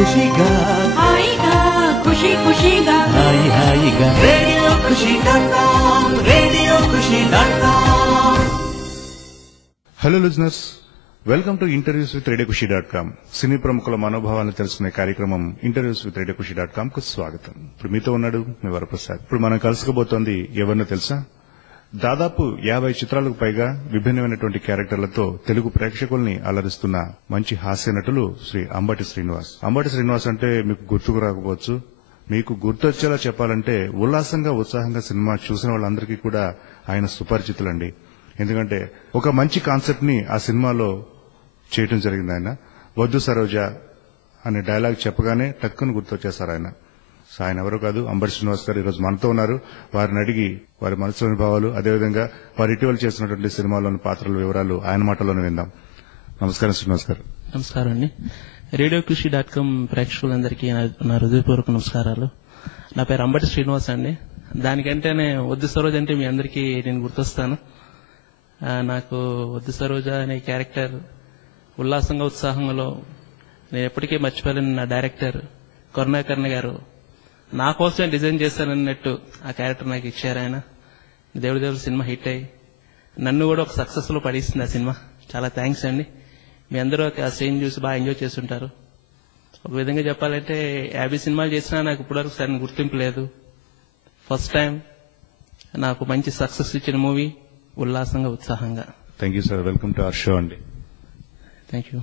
ఖుషిగా హాయిగా ఖుషి ఖుషిగా హాయి హాయిగా radio Khushi dot com radio Khushi dot com. Hello listeners, welcome to interviews with radio Khushi dot com. సినీ ప్రముఖుల మనోభావాలను తెలుసుకునే కార్యక్రమం ఇంటర్వ్యూస్ విత్ రేడియో ఖుషి.com కు స్వాగతం. ఇప్పుడు మీతో ఉన్నాడు మీ వరప్రసాద్. ఇప్పుడు మనం కలుసుకోబోతోంది ఎవరినో తెలుసా? దాదాపు 50 చిత్రాలకు పైగా విభిన్నమైనటువంటి క్యారెక్టర్లతో తెలుగు ప్రేక్షకుల్ని అలరిస్తున్న మంచి హాస్య నటులు శ్రీ అంబటి శ్రీనివాస్. అంబటి శ్రీనివాస్ అంటే మీకు గుర్తుకు రాకపోవచ్చు. మీకు గుర్తొచ్చేలా చెప్పాలంటే ఉల్లాసంగా ఉత్సాహంగా సినిమా చూసిన వాళ్ళందరికీ కూడా ఆయన సుపరిచితులండి. ఎందుకంటే ఒక మంచి కాన్సెప్ట్ ని ఆ సినిమాలో చేయటం జరిగింది. ఆయన వద్దు సరోజ అనే డైలాగ్ చెప్పగానే టక్కును గుర్తొచ్చేశారు ఆయన. సో ఆయన ఎవరో కాదు, అంబటి శ్రీనివాస్ గారు ఈరోజు మనతో ఉన్నారు. వారిని అడిగి వారి మనసులోని భావాలు, అదేవిధంగా వారు ఇటీవల చేసినటువంటి సినిమాలోని పాత్రల వివరాలు ఆయన మాటల్లోనే విందాం. నమస్కారం శ్రీనివాస్ గారు. నమస్కారం అండి. రేడియో ఖుషి.com ప్రేక్షకులందరికీ నా హృదయపూర్వక నమస్కారాలు. నా పేరు అంబటి శ్రీనివాస్ అండి. దానికంటేనే వద్దు సరోజ అంటే మీ అందరికీ నేను గుర్తొస్తాను. నాకు వద్దు సరోజ అనే క్యారెక్టర్ ఉల్లాసంగా ఉత్సాహంలో నేను ఎప్పటికీ మర్చిపోలేని నా డైరెక్టర్ కరుణాకరణ గారు నా కోసం డిజైన్ చేశానన్నట్టు ఆ క్యారెక్టర్ నాకు ఇచ్చారు ఆయన. దేవుడి సినిమా హిట్ అయ్యి నన్ను కూడా ఒక సక్సెస్ లో పడేసింది ఆ సినిమా. చాలా థ్యాంక్స్ అండి. మీ అందరూ ఆ సీన్ చూసి బాగా ఎంజాయ్ చేస్తుంటారు. ఒక విధంగా చెప్పాలంటే 50 సినిమాలు చేసినా నాకు ఇప్పటివరకు సరైన గుర్తింపు లేదు. ఫస్ట్ టైం నాకు మంచి సక్సెస్ ఇచ్చిన మూవీ ఉల్లాసంగా ఉత్సాహంగా. Thank you sir. Welcome to our show అండి. Thank you.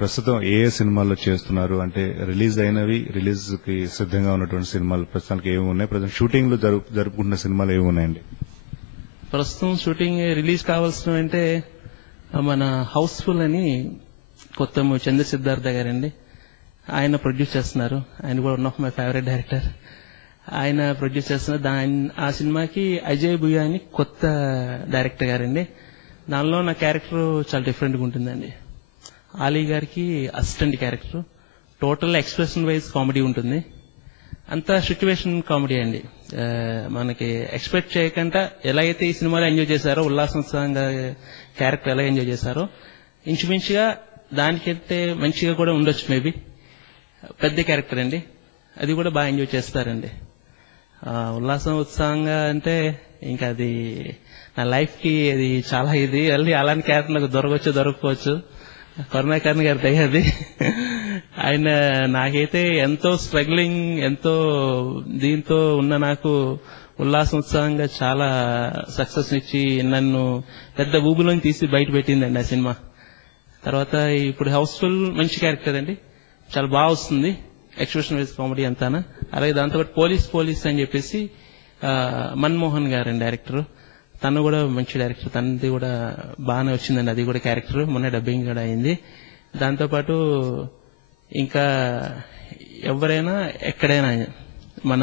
ప్రస్తుతం ఏ సినిమాల్లో చేస్తున్నారు? అంటే రిలీజ్ అయినవి, రిలీజ్ కి సిద్ధంగా ఉన్నటువంటి సినిమాలు ప్రస్తుతానికి ఏమి ఉన్నాయి? ప్రస్తుతం షూటింగ్ లో జరుపుకుంటున్న సినిమాలు ఏమి ఉన్నాయండి? ప్రస్తుతం షూటింగ్ రిలీజ్ కావాల్సిన అంటే మన హౌస్ఫుల్ అని కొత్త చంద్ర సిద్ధార్థ గారండి, ఆయన ప్రొడ్యూస్ చేస్తున్నారు. ఆయన కూడా one of my favourite director. ఆయన ప్రొడ్యూస్ చేస్తున్నారు. ఆ సినిమాకి అజయ్ భుయా అని కొత్త డైరెక్టర్ గారండి. దానిలో నా క్యారెక్టర్ చాలా డిఫరెంట్ గా ఉంటుందండి. ఆలీ గారికి assistant character. Total expression wise comedy ఉంటుంది. అంతా సిచ్యువేషన్ కామెడీ అండి. మనకి ఎక్స్పెక్ట్ చేయకుండా ఎలా అయితే ఈ సినిమాలో ఎంజాయ్ చేశారో, ఉల్లాసంగా క్యారెక్టర్ ఎలా ఎంజాయ్ చేశారో ఇంచుమించుగా దానికంటే మంచిగా కూడా ఉండొచ్చు. మేబీ పెద్ద క్యారెక్టర్ అండి, అది కూడా బాగా ఎంజాయ్ చేస్తారండి. ఉల్లాసం ఉత్సాహంగా అంటే ఇంకా అది నా లైఫ్ కి అది చాలా ఇది. అలాంటి క్యారెక్టర్ నాకు దొరకపోవచ్చు. కరుణాకరణ గారి దయ్యది. ఆయన నాకైతే ఎంతో స్ట్రగ్లింగ్, ఎంతో దీంతో ఉన్న నాకు ఉల్లాసం ఉత్సాహంగా చాలా సక్సెస్ ఇచ్చి నన్ను పెద్ద ఊబులోని తీసి బయట పెట్టిందండి ఆ సినిమా. తర్వాత ఇప్పుడు హౌస్ఫుల్ మంచి క్యారెక్టర్ అండి, చాలా బాగా వస్తుంది. ఎక్స్ప్రెషన్ వైజ్ కామెడీ అంతానా. అలాగే దాంతోపాటు పోలీస్ అని చెప్పేసి మన్మోహన్ గారండి డైరెక్టర్. తను కూడా మంచి డైరెక్టర్. తనది కూడా బాగానే వచ్చిందండి అది కూడా క్యారెక్టర్. మొన్న డబ్బింగ్ కూడా అయింది. దాంతోపాటు ఇంకా ఎవరైనా ఎక్కడైనా మన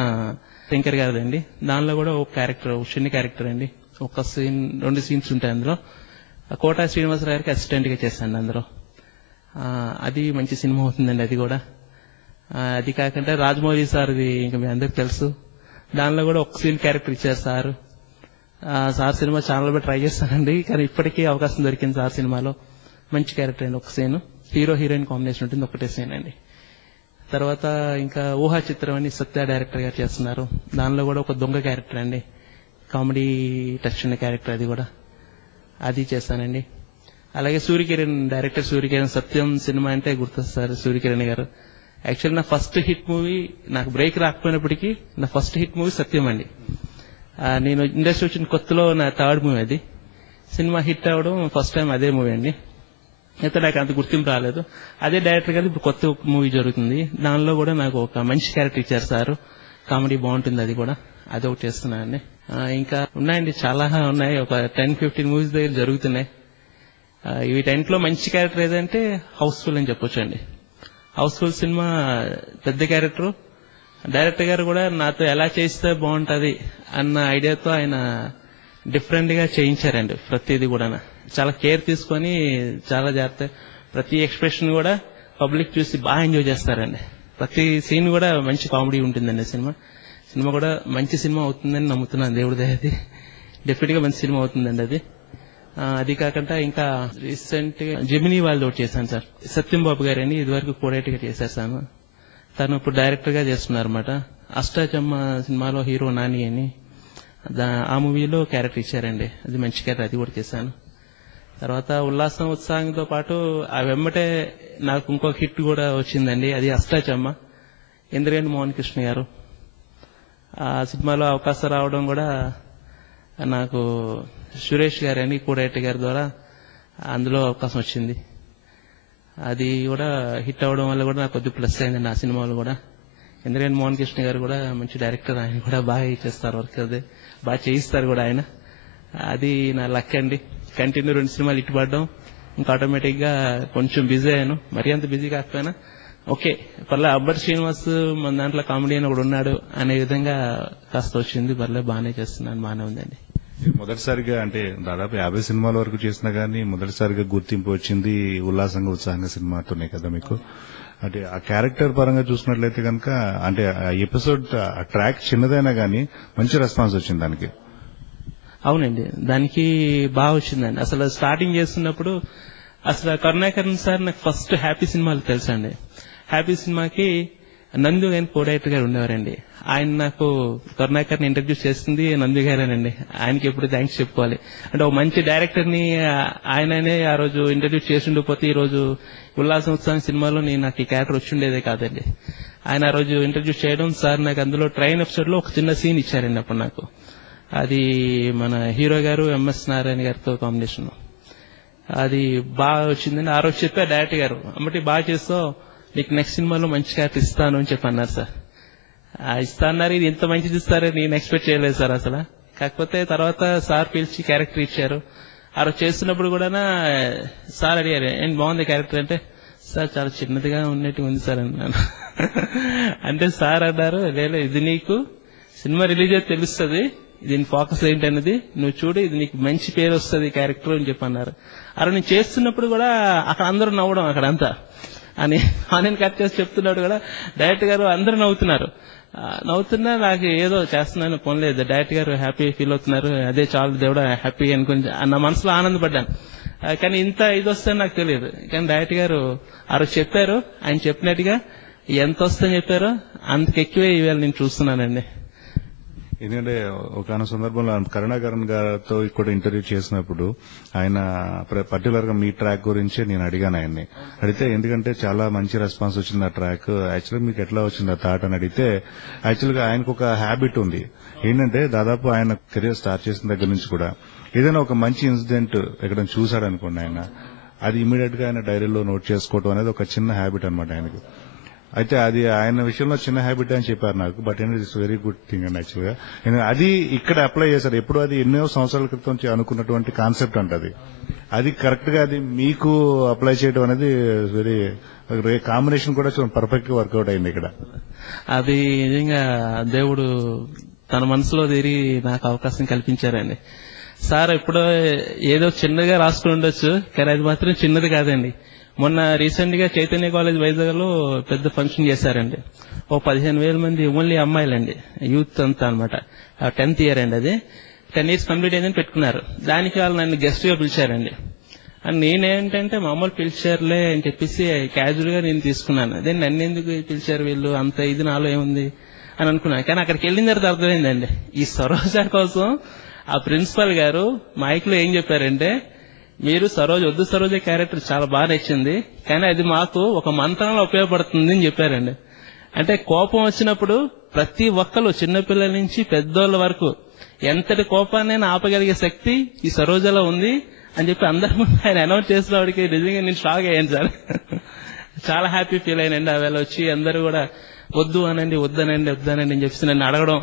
శంకర్ గారిదండి. దానిలో కూడా ఒక క్యారెక్టర్, ఒక చిన్న క్యారెక్టర్ అండి. ఒక సీన్, 2 సీన్స్ ఉంటాయి అందులో. కోటా శ్రీనివాసరావు గారికి అసిస్టెంట్ గా చేస్తాను అందులో. అది మంచి సినిమా అవుతుందండి అది కూడా. అది కాకుండా రాజమౌళి సార్ది ఇంకా మీ అందరికి తెలుసు. దానిలో కూడా ఒక సీన్ క్యారెక్టర్ ఇచ్చారు సార్. సార్ సినిమా ఛానల్ లో ట్రై చేస్తానండి, కానీ ఇప్పటికీ అవకాశం దొరికింది సార్ సినిమాలో. మంచి క్యారెక్టర్ అండి. ఒక సీన్ హీరో హీరోయిన్ కాంబినేషన్ ఉంటుంది, ఒకటే సీన్ అండి. తర్వాత ఇంకా ఊహా చిత్రం అని సత్య డైరెక్టర్ గారు చేస్తున్నారు. దానిలో కూడా ఒక దొంగ క్యారెక్టర్ అండి, కామెడీ టచ్ ఉన్న క్యారెక్టర్. అది చేస్తానండి. అలాగే సూర్యకిరణ్ డైరెక్టర్, సూర్యకిరణ్ సత్యం సినిమా అంటే గుర్తొస్తారు సూర్యకిరణ్ గారు. యాక్చువల్లీ నా ఫస్ట్ హిట్ మూవీ, నాకు బ్రేక్ రాకపోయినప్పటికీ నా ఫస్ట్ హిట్ మూవీ సత్యం అండి. నేను ఇండస్ట్రీ వచ్చిన కొత్తలో నా 3rd మూవీ అది. సినిమా హిట్ అవ్వడం ఫస్ట్ టైం అదే మూవీ అండి. అయితే నాకు అంత గుర్తింపు రాలేదు. అదే డైరెక్టర్ గారు ఇప్పుడు కొత్త మూవీ జరుగుతుంది. దానిలో కూడా నాకు ఒక మంచి క్యారెక్టర్ ఇచ్చారు సార్. కామెడీ బాగుంటుంది, అది కూడా అది ఒకటి చేస్తున్నానండి. ఇంకా ఉన్నాయండి, చాలా ఉన్నాయి. ఒక 10-15 మూవీస్ దగ్గర జరుగుతున్నాయి. వీటన్నిటిలో మంచి క్యారెక్టర్ ఏదంటే హౌస్ఫుల్ అని చెప్పొచ్చు అండి. హౌస్ఫుల్ సినిమా పెద్ద క్యారెక్టర్. డైరెక్టర్ గారు కూడా నాతో ఎలా చేస్తే బాగుంటది అన్న ఐడియాతో ఆయన డిఫరెంట్ గా చేయించారండి. ప్రతిదీ కూడా చాలా కేర్ తీసుకొని చాలా జాగ్రత్త, ప్రతి ఎక్స్ప్రెషన్ కూడా పబ్లిక్ చూసి బాగా ఎంజాయ్ చేస్తారండి. ప్రతి సీన్ కూడా మంచి కామెడీ ఉంటుందండి. సినిమా కూడా మంచి సినిమా అవుతుందని నమ్ముతున్నాను, దేవుడి దయది. డెఫినెట్ గా మంచి సినిమా అవుతుందండి అది. అది కాకుండా ఇంకా రీసెంట్ గా జెమినీ వాళ్ళు ఒకటి చేశాను సార్. సత్యం బాబు గారు అని ఇదివరకు కోడేట్ గా చేశాను. తను ఇప్పుడు డైరెక్టర్ గా చేస్తున్నారు అనమాట. అష్టాచమ్మ సినిమాలో హీరో నాని అని ఆ మూవీలో క్యారెక్టర్ ఇచ్చారండి. అది మంచి క్యారెక్టర్, అది కూడా చేశాను. తర్వాత ఉల్లాసం ఉత్సాహంతో పాటు ఆ వెంబటే నాకు ఇంకొక హిట్ కూడా వచ్చిందండి. అది అష్టాచమ్మ, ఇంద్రేణి మోహన్ కృష్ణ గారు. ఆ సినిమాలో అవకాశం రావడం కూడా నాకు సురేష్ గారు అని కోడేటి గారి ద్వారా అందులో అవకాశం వచ్చింది. అది కూడా హిట్ అవడం వల్ల కూడా నాకు కొద్దిగా ప్లస్ అయిందండి ఆ సినిమాలో కూడా. ఇంద్రేణి మోహన్ కృష్ణ గారు కూడా మంచి డైరెక్టర్, ఆయన కూడా బాగా చేస్తారు వర్క్, అదే బాగా చేయిస్తారు కూడా ఆయన. అది నా లక్ అండి. కంటిన్యూ 2 సినిమాలు ఇటు పడ్డం, ఇంకా ఆటోమేటిక్ గా కొంచెం బిజీ అయ్యాను. మరీ అంత బిజీ కాకపోయినా ఓకే పర్లే, అబ్బర్ శ్రీనివాస్ మన దాంట్లో కామెడీ అని ఒకడు ఉన్నాడు అనే విధంగా కాస్త వచ్చింది. పర్లే బాగానే చేస్తున్నాను, బాగానే ఉందండి. మొదటిసారిగా అంటే దాదాపు 50 సినిమాల వరకు చేసినా గానీ మొదటిసారిగా గుర్తింపు వచ్చింది ఉల్లాసంగా ఉత్సాహంగా సినిమాతోనే కదా మీకు. అంటే ఆ క్యారెక్టర్ పరంగా చూసినట్లయితే కనుక అంటే ఆ ఎపిసోడ్ ఆ ట్రాక్ చిన్నదైనా గానీ మంచి రెస్పాన్స్ వచ్చింది దానికి. అవునండి, దానికి బాగా వచ్చిందండి. అసలు స్టార్టింగ్ చేస్తున్నప్పుడు అసలు కరుణాకరణ్ సార్ నాకు ఫస్ట్ హ్యాపీ సినిమాలు తెలుసండి. హ్యాపీ సినిమాకి నందు గారి కోడైటర్ గారు ఉండేవారండి. ఆయన నాకు కరుణాకర్ని ఇంట్రడ్యూస్ చేసింది నందు గారేనండి. ఆయనకి ఎప్పుడు థ్యాంక్స్ చెప్పుకోవాలి. అంటే ఒక మంచి డైరెక్టర్ ని ఆయననే ఆ రోజు ఇంట్రడ్యూస్ చేసి ఉండిపోతే ఈ రోజు ఉల్లాసం ఉత్సాహం సినిమాలో నాకు ఈ క్యారెక్టర్ వచ్చి ఉండేదే కాదండి. ఆయన ఆ రోజు ఇంట్రడ్యూస్ చేయడం, సార్ నాకు అందులో ట్రైన్ ఎపిసోడ్ లో ఒక చిన్న సీన్ ఇచ్చారండి అప్పుడు నాకు. అది మన హీరో గారు ఎంఎస్ నారాయణ గారితో కాంబినేషన్. అది బాగా వచ్చిందండి. ఆ రోజు చెప్పారు డైరెక్టర్ గారు, అమ్మటి బాగా చేస్తావు, నీకు నెక్స్ట్ సినిమాలో మంచి క్యారెక్టర్ ఇస్తాను అని చెప్పి అన్నారు సార్. ఇస్తా అన్నారు, ఇది ఇంత మంచిది ఇస్తారని నేను ఎక్స్పెక్ట్ చేయలేదు సార్ అసలు. కాకపోతే తర్వాత సార్ పిలిచి క్యారెక్టర్ ఇచ్చారు. ఆ రోజు చేస్తున్నప్పుడు కూడా సార్ అడిగారు, ఏంటి బాగుంది క్యారెక్టర్ అంటే, సార్ చాలా చిన్నదిగా ఉన్నట్టు ఉంది సార్ అన్నాను. అంటే సార్ అన్నారు, లేదు ఇది నీకు సినిమా రిలీజ్ అయితే తెలుస్తుంది, దీని ఫోకస్ ఏంటన్నది నువ్వు చూడు, ఇది నీకు మంచి పేరు వస్తుంది క్యారెక్టర్ అని చెప్పి అన్నారు. అలా నేను చేస్తున్నప్పుడు కూడా అక్కడ అందరూ నవ్వడం, అక్కడంతా అని నేను కట్ చేసి చెప్తున్నాడు కూడా డైరెక్టర్ గారు అందరూ నవ్వుతున్నారు. నవ్వుతున్నా నాకు ఏదో చేస్తున్నాను పోన్లేదు, డైరెక్టర్ గారు హ్యాపీ ఫీల్ అవుతున్నారు, అదే చాలు దేవుడా హ్యాపీ అనుకుని నా మనసులో ఆనందపడ్డాను. కానీ ఇంత ఇది వస్తుందని నాకు తెలియదు. కానీ డైరెక్టర్ గారు ఆ రోజు చెప్పారు, ఆయన చెప్పినట్టుగా ఎంత వస్తుందని చెప్పారో అంతకు ఎక్కువే ఇవాళ నేను చూస్తున్నానండి. ఎందుకంటే ఒకనొక సందర్భంలో కరుణాకరణ్ గారితో కూడా ఇంటర్వ్యూ చేసినప్పుడు ఆయన పర్టికులర్ గా మీ ట్రాక్ గురించి నేను అడిగాను ఆయన్ని. అడిగితే ఎందుకంటే చాలా మంచి రెస్పాన్స్ వచ్చింది ఆ ట్రాక్, యాక్చువల్గా మీకు ఎట్లా వచ్చింది ఆ థాట్ అని అడిగితే, యాక్చువల్గా ఆయనకు ఒక హ్యాబిట్ ఉంది ఏంటంటే దాదాపు ఆయన కెరీర్ స్టార్ట్ చేసిన దగ్గర నుంచి కూడా ఏదైనా ఒక మంచి ఇన్సిడెంట్ ఎక్కడ చూశాడు అనుకోండి ఆయన, అది ఇమీడియట్ గా ఆయన డైరీలో నోట్ చేసుకోవడం అనేది ఒక చిన్న హ్యాబిట్ అనమాట ఆయనకు. అయితే అది ఆయన విషయంలో చిన్న హ్యాబిట్ అని చెప్పారు నాకు. But it's very good thing అండి యాక్చువల్గా. అది ఇక్కడ అప్లై చేశారు. ఎప్పుడు అది ఎన్నో సంవత్సరాల క్రితం అనుకున్నటువంటి కాన్సెప్ట్ అంటది, అది కరెక్ట్ గా అది మీకు అప్లై చేయడం అనేది వెరీ కాంబినేషన్ కూడా పర్ఫెక్ట్ గా వర్కౌట్ అయింది ఇక్కడ. అది నిజంగా దేవుడు తన మనసులో తిరిగి నాకు అవకాశం కల్పించారండి. సార్ ఎప్పుడో ఏదో చిన్నగా రాసుకుని ఉండొచ్చు, కానీ అది మాత్రం చిన్నది కాదండి. మొన్న రీసెంట్ గా చైతన్య కాలేజ్ వైజాగ్ లో పెద్ద ఫంక్షన్ చేశారండి. ఓ 15,000 మంది ఓన్లీ అమ్మాయిలండి, యూత్ అంతా అనమాట. 10th ఇయర్ అండి, అది 10 years కంప్లీట్ అయిందని పెట్టుకున్నారు. దానికి వాళ్ళు నన్ను గెస్ట్ గా పిలిచారండి. అని నేనేంటంటే మామూలు పిలిచారులే అని చెప్పేసి క్యాజువల్ గా నేను తీసుకున్నాను. అదే నన్ను ఎందుకు పిలిచారు వీళ్ళు, అంత ఇది నాలో ఏముంది అని అనుకున్నాను. కానీ అక్కడికి వెళ్ళిన తర్వాత అర్థమైందండి, ఈ సరోజ కోసం ఆ ప్రిన్సిపల్ గారు మైక్ లో ఏం చెప్పారంటే, మీరు సరోజ వద్దు సరోజ క్యారెక్టర్ చాలా బాగా నచ్చింది, కానీ అది మాకు ఒక మంత్రంలో ఉపయోగపడుతుంది అని చెప్పారండి. అంటే కోపం వచ్చినప్పుడు ప్రతి ఒక్కరు చిన్నపిల్లల నుంచి పెద్దోళ్ళ వరకు ఎంతటి కోపాన్ని ఆపగలిగే శక్తి ఈ సరోజలో ఉంది అని చెప్పి అందరి ముందు ఆయన అనౌన్స్ చేసిన వాడికి నిజంగా నేను షాక్ అయ్యాను సార్. చాలా హ్యాపీ ఫీల్ అయ్యానండి. ఆ వేళ వచ్చి అందరూ కూడా వద్దు అనండి వద్దనండి అని చెప్పి నన్ను అడగడం,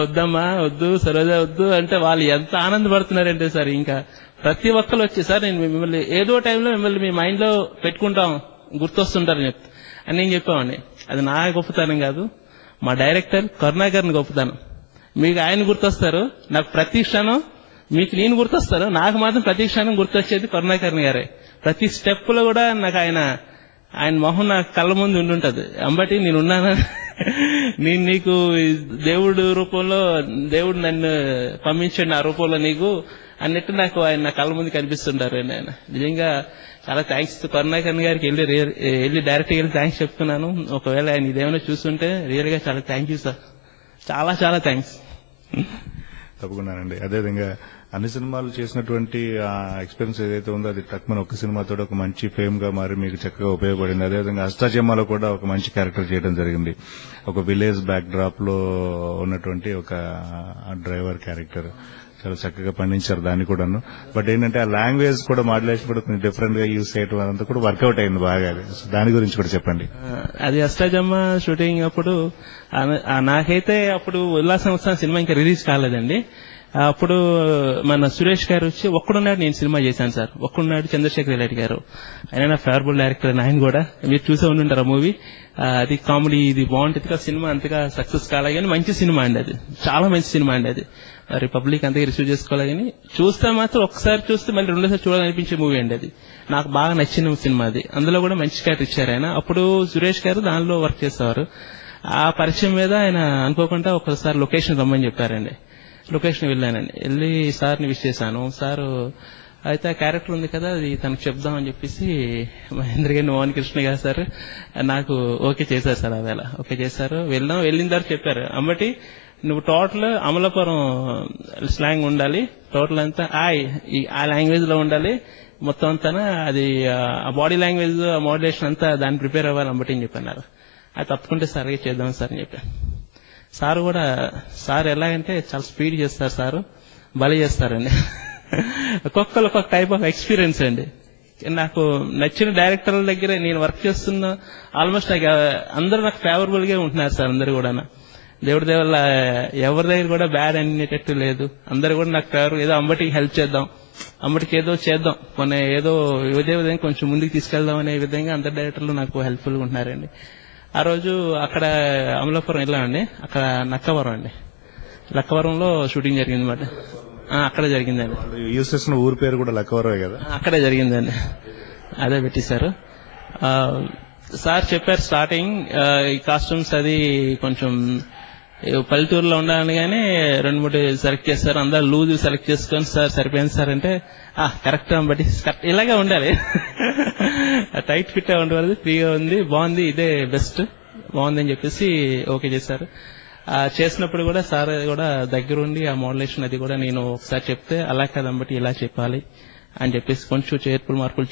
వద్దమ్మా వద్దు సరోజ వద్దు అంటే వాళ్ళు ఎంత ఆనందపడుతున్నారంటే సార్, ఇంకా ప్రతి ఒక్కరు వచ్చి సార్ నేను మిమ్మల్ని ఏదో టైంలో మిమ్మల్ని మీ మైండ్ లో పెట్టుకుంటాం, గుర్తొస్తుంటారని చెప్తా అని నేను చెప్పామండి. అది నా గొప్పతనం కాదు, మా డైరెక్టర్ కరుణాకర్ని గొప్పతనం. మీకు ఆయన గుర్తొస్తారు, నాకు ప్రతి క్షణం, మీకు నేను గుర్తొస్తాను, నాకు మాత్రం ప్రతి క్షణం గుర్తొచ్చేది కరుణాకర్ని గారే. ప్రతి స్టెప్ లో కూడా నాకు ఆయన మొహం నా కళ్ళ ముందు ఉండుంటది. అంబటి నేనున్నానని, నేను నీకు దేవుడు రూపంలో, దేవుడు నన్ను పంపించండి ఆ రూపంలో నీకు అన్నట్టు నాకు ఆయన నా కళ్ళ ముందు కనిపిస్తుంటారు. ఆయన నిజంగా చాలా థ్యాంక్స్ కరుణాకరణ్ గారికి వెళ్ళి డైరెక్ట్ వెళ్ళి థ్యాంక్స్ చెప్తున్నాను. ఒకవేళ ఆయన ఇదేమైనా చూస్తుంటే రియల్ గా చాలా థ్యాంక్ యూ సార్, చాలా చాలా థ్యాంక్స్. తప్పకుండానండి. అదేవిధంగా అన్ని సినిమాలు చేసినటువంటి ఆ ఎక్స్పీరియన్స్ ఏదైతే ఉందో అది టక్మన్ ఒక సినిమాతో ఒక మంచి ఫేమ్ గా మారి మీకు చక్కగా ఉపయోగపడింది. అదేవిధంగా అష్టాచెమ్మలో కూడా ఒక మంచి క్యారెక్టర్ చేయడం జరిగింది. ఒక విలేజ్ బ్యాక్ డ్రాప్ లో ఉన్నటువంటి ఒక డ్రైవర్ క్యారెక్టర్ చాలా చక్కగా పండించారు దాన్ని కూడాను. బట్ ఏంటంటే ఆ లాంగ్వేజ్ కూడా మాడ్యులేషన్ కూడా కొంచెం డిఫరెంట్ గా యూజ్ చేయడం అదంతా కూడా వర్కౌట్ అయింది బాగా. దాని గురించి కూడా చెప్పండి. అది అష్టాచెమ్మ షూటింగ్ అప్పుడు నాకైతే అప్పుడు ఉల్లాసం ఉత్సవం సినిమా ఇంకా రిలీజ్ కాలేదండి. అప్పుడు మన సురేష్ గారు వచ్చి ఒక్కడున్నాడు నేను సినిమా చేశాను సార్. ఒక్కడున్నాడు చంద్రశేఖర్ రెడ్డి గారు, ఆయన నా ఫేవరబుల్ డైరెక్టర్. ఆయన కూడా మీరు చూసే ఉండుంటారు ఆ మూవీ. అది కామెడీ, ఇది బాగుంటుంది కదా సినిమా. అంతగా సక్సెస్ కాలే కానీ మంచి సినిమా అండి, అది చాలా మంచి సినిమా అండి. అది రిపబ్లిక్ అంతగా రిసీవ్ చేసుకోవాలి కానీ చూస్తే మాత్రం ఒకసారి చూస్తే మళ్ళీ రెండోసారి చూడాలనిపించే మూవీ అండి. అది నాకు బాగా నచ్చిన సినిమా. అది అందులో కూడా మంచి క్యారెక్టర్ ఇచ్చారు ఆయన. అప్పుడు సురేష్ గారు దానిలో వర్క్ చేసేవారు. ఆ పరిచయం మీద ఆయన అనుకోకుండా ఒకసారి లొకేషన్ రమ్మని చెప్పారండి. లొకేషన్ వెళ్ళానండి. వెళ్ళి సార్ని విష్ చేశాను. సార్ అయితే ఆ క్యారెక్టర్ ఉంది కదా అది తనకు చెప్దామని చెప్పేసి మహేంద్ర గారి మోహన్ కృష్ణ గారు సార్ నాకు ఓకే చేశారు సార్. ఆ వేళ ఓకే చేశారు. వెళ్ళిన తర్వాత చెప్పారు, అమ్మటి నువ్వు టోటల్ అమలాపురం స్లాంగ్ ఉండాలి, టోటల్ అంతా ఆ లాంగ్వేజ్ లో ఉండాలి మొత్తం అంతా. అది ఆ బాడీ లాంగ్వేజ్ ఆ మోడ్యులేషన్ అంతా దాన్ని ప్రిపేర్ అవ్వాలి అమ్మటి అని చెప్పన్నారు. అది తప్పకుండా సరిగ్గా చేద్దాం సార్ అని చెప్పాను. సార్ కూడా సార్ ఎలాగంటే చాలా స్పీడ్ చేస్తారు సార్, భలే చేస్తారండి. ఒక్కొక్కరు ఒక్కొక్క టైప్ ఆఫ్ ఎక్స్పీరియన్స్ అండి. నాకు నచ్చిన డైరెక్టర్ల దగ్గర నేను వర్క్ చేస్తున్న ఆల్మోస్ట్ అందరూ నాకు ఫేవరబుల్ గా ఉంటున్నారు సార్. అందరు కూడా దేవుడి దేవుళ్ళ ఎవరి దగ్గర కూడా బ్యాడ్ అనేటట్టు లేదు. అందరు కూడా నాకు ఫేవర్. ఏదో అంబటికి హెల్ప్ చేద్దాం, అంబటికి ఏదో చేద్దాం, కొన్ని ఏదో ఇదే విధంగా కొంచెం ముందుకు తీసుకెళ్దాం అనే విధంగా అందరు డైరెక్టర్లు నాకు హెల్ప్ఫుల్ గా ఉంటున్నారండి. ఆ రోజు అక్కడ అమలాపురం వెళ్ళామండి. అక్కడ నక్కవరం అండి, లక్కవరంలో షూటింగ్ జరిగింది మాట. అక్కడ జరిగిందండి. యూజ్ చేసిన ఊరి పేరు కూడా లక్కవరమే కదా. అక్కడే జరిగిందండి, అదే పెట్టేశారు. సార్ చెప్పారు స్టార్టింగ్ ఈ కాస్ట్యూమ్స్ అది కొంచెం పల్లెటూరులో ఉండాలని కానీ 2-3 సెలెక్ట్ చేస్తారు. అందరు లూజ్ సెలెక్ట్ చేసుకొని సార్ సరిపోయింది సార్ అంటే కరెక్ట్ బట్టి ఇలాగే ఉండాలి, టైట్ ఫిట్ గా ఉండేది, ఫ్రీగా ఉంది, బాగుంది, ఇదే బెస్ట్, బాగుంది అని చెప్పేసి ఓకే చేశారు. చేసినప్పుడు కూడా సార్ కూడా దగ్గరుండి ఆ మోడ్యులేషన్ అది కూడా నేను ఒకసారి చెప్తే అలా కదంబట్టి ఇలా చెప్పాలి అని చెప్పేసి కొంచెం చేర్పులు మార్పులు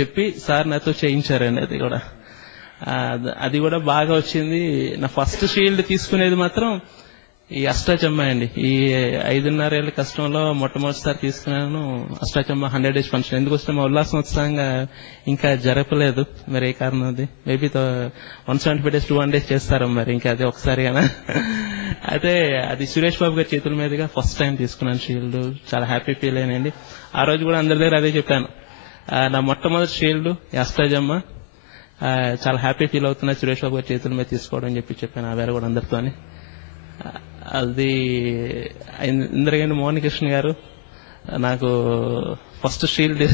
చెప్పి సార్ నాతో చేయించారండి. అది కూడా బాగా వచ్చింది. నా ఫస్ట్ షీల్డ్ తీసుకునేది మాత్రం ఈ అష్టాచెమ్మ అండి. ఈ 5.5 ఏళ్ల కష్టంలో మొట్టమొదటిసారి తీసుకున్నాను అష్టాచెమ్మ 100 days ఫంక్షన్. ఎందుకు వస్తే మా ఉల్లాసోత్సవంగా ఇంకా జరపలేదు, మరి ఏ కారణం అది. మేబీ 175 days 200 days చేస్తారు మరి, ఇంకా అది ఒకసారిగానా. అయితే అది సురేష్ బాబు గారి చేతుల మీదుగా ఫస్ట్ టైం తీసుకున్నాను షీల్డ్. చాలా హ్యాపీ ఫీల్ అయ్యానండి. ఆ రోజు కూడా అందరి దగ్గర అదే చెప్పాను, నా మొట్టమొదటి షీల్డ్ అష్టాచెమ్మ, చాలా హ్యాపీ ఫీల్ అవుతున్నా సురేష్ బాబు గారి చేతుల మీద తీసుకోవడం అని చెప్పాను ఆ వేళ కూడా అందరితో. అది ఇంద్రగండి మోహన్ కృష్ణ గారు నాకు ఫస్ట్ షీల్డ్